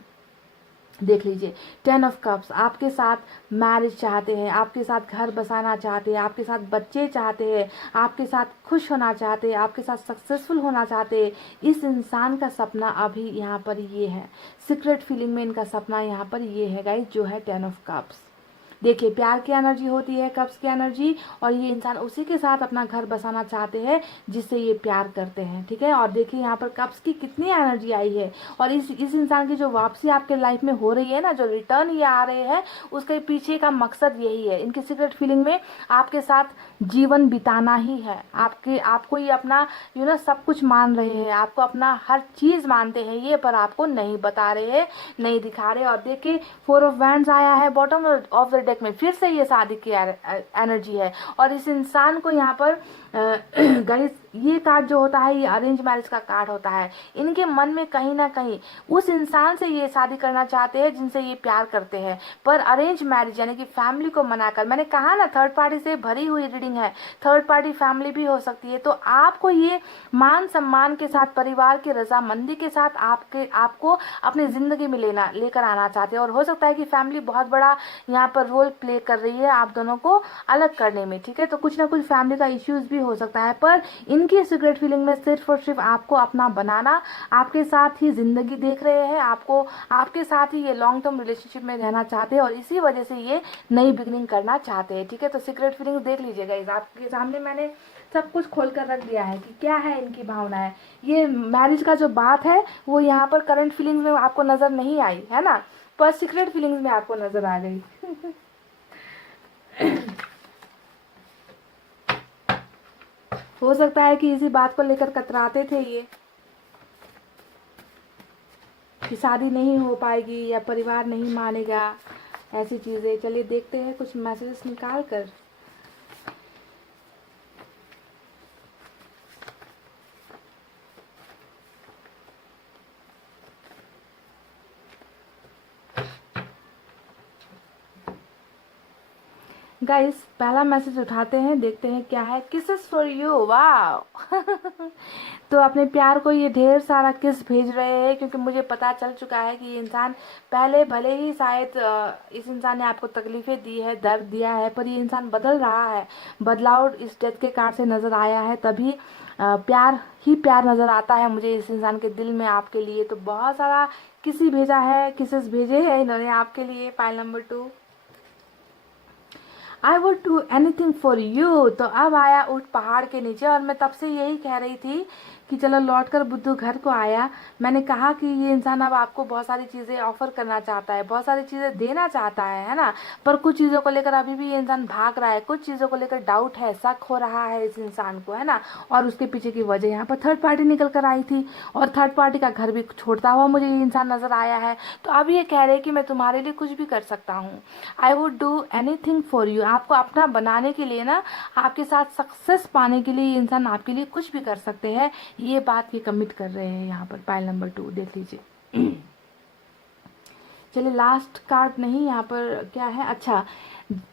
देख लीजिए, 10 ऑफ कप्स, आपके साथ मैरिज चाहते हैं, आपके साथ घर बसाना चाहते हैं, आपके साथ बच्चे चाहते हैं, आपके साथ खुश होना चाहते हैं, आपके साथ सक्सेसफुल होना चाहते हैं। इस इंसान का सपना अभी यहाँ पर ये है। सीक्रेट फीलिंग में इनका सपना यहाँ पर ये है गाइस, जो है 10 ऑफ कप्स। देखिए, प्यार की एनर्जी होती है, कप्स की एनर्जी, और ये इंसान उसी के साथ अपना घर बसाना चाहते हैं जिससे ये प्यार करते हैं, ठीक है। और देखिए यहाँ पर कप्स की कितनी एनर्जी आई है। और इस इंसान की जो वापसी आपके लाइफ में हो रही है ना, जो रिटर्न ये आ रहे हैं, उसके पीछे का मकसद यही है। इनकी सीक्रेट फीलिंग में आपके साथ जीवन बिताना ही है। आपको ये अपना सब कुछ मान रहे हैं, आपको अपना हर चीज मानते हैं ये, पर आपको नहीं बता रहे हैं, नहीं दिखा रहे। और देखिए, 4 ऑफ वैंड्स आया है बॉटम ऑफ द डेक में, फिर से ये शादी की एनर्जी है। और इस इंसान को यहाँ पर गणेश, ये कार्ड जो होता है ये अरेंज मैरिज का कार्ड होता है। इनके मन में कहीं ना कहीं उस इंसान से ये शादी करना चाहते हैं जिनसे ये प्यार करते हैं, पर अरेंज मैरिज यानी कि फैमिली को मनाकर। मैंने कहा ना, थर्ड पार्टी से भरी हुई रीडिंग है, थर्ड पार्टी फैमिली भी हो सकती है। तो आपको ये मान सम्मान के साथ, परिवार की रजामंदी के साथ आपको अपनी जिंदगी में लेकर आना चाहते हैं। और हो सकता है कि फैमिली बहुत बड़ा यहाँ पर रोल प्ले कर रही है आप दोनों को अलग करने में, ठीक है। तो कुछ ना कुछ फैमिली का इश्यूज भी हो सकता है, पर इनकी सीक्रेट फीलिंग में सिर्फ और सिर्फ आपको अपना बनाना, आपके साथ ही जिंदगी देख रहे हैं, आपके साथ ही ये लॉन्ग टर्म रिलेशनशिप में रहना चाहते हैं, और इसी वजह से ये नई बिगनिंग करना चाहते हैं, ठीक है। तो सीक्रेट फीलिंग देख लीजिएगा, इस आपके सामने मैंने सब कुछ खोल कर रख दिया है कि क्या है इनकी भावना है। ये मैरिज का जो बात है वो यहाँ पर करंट फीलिंग्स में आपको नजर नहीं आई है ना, पर सीक्रेट फीलिंग्स में आपको नजर आ गई। हो सकता है कि इसी बात को लेकर कतराते थे ये, कि शादी नहीं हो पाएगी या परिवार नहीं मानेगा, ऐसी चीजें। चलिए देखते हैं कुछ मैसेजेस निकाल कर। गाइस, पहला मैसेज उठाते हैं, देखते हैं क्या है। किसेस फॉर यू, वाह। तो अपने प्यार को ये ढेर सारा किस भेज रहे हैं, क्योंकि मुझे पता चल चुका है कि ये इंसान पहले भले ही शायद इस इंसान ने आपको तकलीफें दी है, दर्द दिया है, पर ये इंसान बदल रहा है। बदलाव इस डेथ के कार्ड से नजर आया है, तभी प्यार ही प्यार नजर आता है मुझे इस इंसान के दिल में आपके लिए। तो बहुत सारा किसी भेजा है, किसेस भेजे हैं इन्होंने आपके लिए। File number 2, I would do anything for you. तो अब आया ऊँट पहाड़ के नीचे, और मैं तब से यही कह रही थी कि चलो लौट कर बुद्धू घर को आया। मैंने कहा कि ये इंसान अब आपको बहुत सारी चीज़ें ऑफर करना चाहता है, बहुत सारी चीज़ें देना चाहता है ना, पर कुछ चीज़ों को लेकर अभी भी ये इंसान भाग रहा है, कुछ चीज़ों को लेकर डाउट है, शक हो रहा है इस इंसान को, है ना। और उसके पीछे की वजह यहाँ पर थर्ड पार्टी निकल कर आई थी, और थर्ड पार्टी का घर भी छोड़ता हुआ मुझे ये इंसान नजर आया है। तो अब ये कह रहे हैं कि मैं तुम्हारे लिए कुछ भी कर सकता हूँ, I would do anything for you. आपको अपना बनाने के लिए ना, आपके साथ सक्सेस पाने के लिए ये इंसान आपके लिए कुछ भी कर सकते हैं, ये बात ये कमिट कर रहे हैं यहाँ पर। पाइल नंबर 2 देख लीजिए। चलिए लास्ट कार्ड नहीं, यहाँ पर क्या है,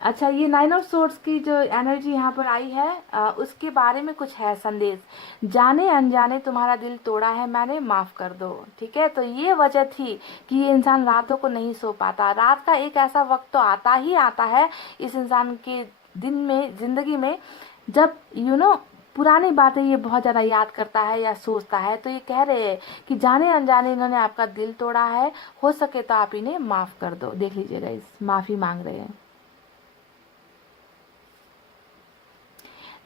अच्छा ये 9 ऑफ सोर्ड्स की जो एनर्जी यहाँ पर आई है, उसके बारे में कुछ है संदेश। जाने अनजाने तुम्हारा दिल तोड़ा है मैंने, माफ कर दो। ठीक है, तो ये वजह थी कि ये इंसान रातों को नहीं सो पाता। रात का एक ऐसा वक्त तो आता ही आता है इस इंसान के दिन में, जिंदगी में, जब पुरानी बातें ये बहुत ज़्यादा याद करता है या सोचता है। तो ये कह रहे हैं कि जाने अनजाने इन्होंने आपका दिल तोड़ा है, हो सके तो आप इन्हें माफ़ कर दो। देख लीजिएगा, इस माफ़ी मांग रहे हैं।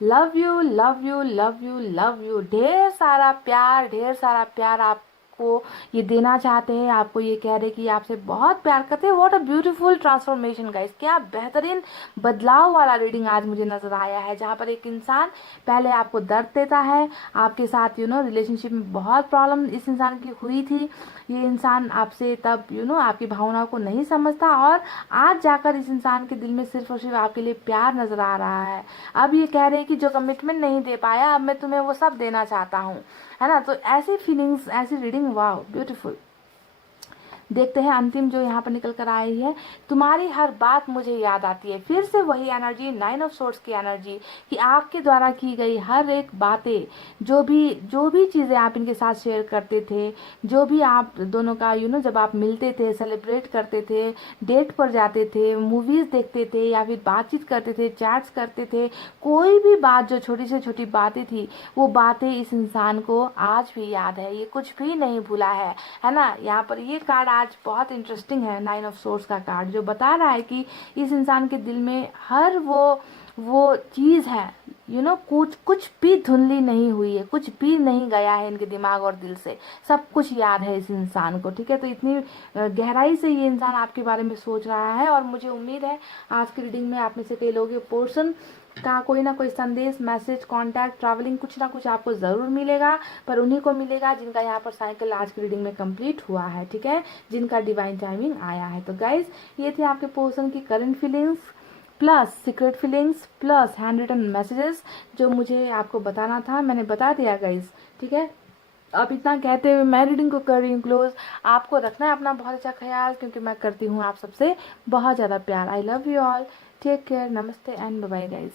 Love you love you love you love you, ढेर सारा प्यार आपको ये देना चाहते हैं। आपको ये कह रहे कि आपसे बहुत प्यार करते हैं। What a beautiful transformation guys, क्या बेहतरीन बदलाव वाला रीडिंग आज मुझे नजर आया है, जहाँ पर एक इंसान पहले आपको दर्द देता है, आपके साथ रिलेशनशिप में बहुत प्रॉब्लम इस इंसान की हुई थी। ये इंसान आपसे तब आपकी भावनाओं को नहीं समझता, और आज जाकर इस इंसान के दिल में सिर्फ और सिर्फ आपके लिए प्यार नजर आ रहा है। अब ये कह रहे हैं कि जो कमिटमेंट नहीं दे पाया, अब मैं तुम्हें वो सब देना चाहता हूँ, है ना। तो ऐसी फीलिंग्स, ऐसी रीडिंग, वाह ब्यूटीफुल। देखते हैं अंतिम जो यहाँ पर निकल कर आई है। तुम्हारी हर बात मुझे याद आती है। फिर से वही एनर्जी, 9 ऑफ सोर्ड्स की एनर्जी, कि आपके द्वारा की गई हर एक बातें, जो भी चीजें आप इनके साथ शेयर करते थे, जो भी आप दोनों का जब आप मिलते थे, सेलिब्रेट करते थे, डेट पर जाते थे, मूवीज देखते थे, या फिर बातचीत करते थे, चैट्स करते थे, कोई भी बात जो छोटी से छोटी बातें थी, वो बातें इस इंसान को आज भी याद है। ये कुछ भी नहीं भूला है ना। यहाँ पर ये कार्ड आज बहुत इंटरेस्टिंग है, 9 ऑफ सोर्ड्स का कार्ड, जो बता रहा है कि इस इंसान के दिल में हर वो चीज है, कुछ भी धुंधली नहीं हुई है, कुछ भी नहीं गया है इनके दिमाग और दिल से, सब कुछ याद है इस इंसान को। ठीक है, तो इतनी गहराई से ये इंसान आपके बारे में सोच रहा है, और मुझे उम्मीद है आज की रीडिंग में आप में से कई लोगों के पोर्शन का कोई ना कोई संदेश, मैसेज, कांटेक्ट, ट्रैवलिंग, कुछ ना कुछ आपको जरूर मिलेगा, पर उन्हीं को मिलेगा जिनका यहाँ पर साइकिल आज की रीडिंग में कंप्लीट हुआ है। ठीक है, जिनका डिवाइन टाइमिंग आया है। तो गाइज, ये थे आपके पर्सन की current feelings plus secret feelings plus hand written messages, जो मुझे आपको बताना था, मैंने बता दिया गाइज। ठीक है, अब इतना कहते हुए मैं रीडिंग को कर रही हूँ क्लोज। आपको रखना है अपना बहुत अच्छा ख्याल, क्योंकि मैं करती हूँ आप सबसे बहुत ज़्यादा प्यार। I love you all, take care, नमस्ते एंड बाय बाय गाइज।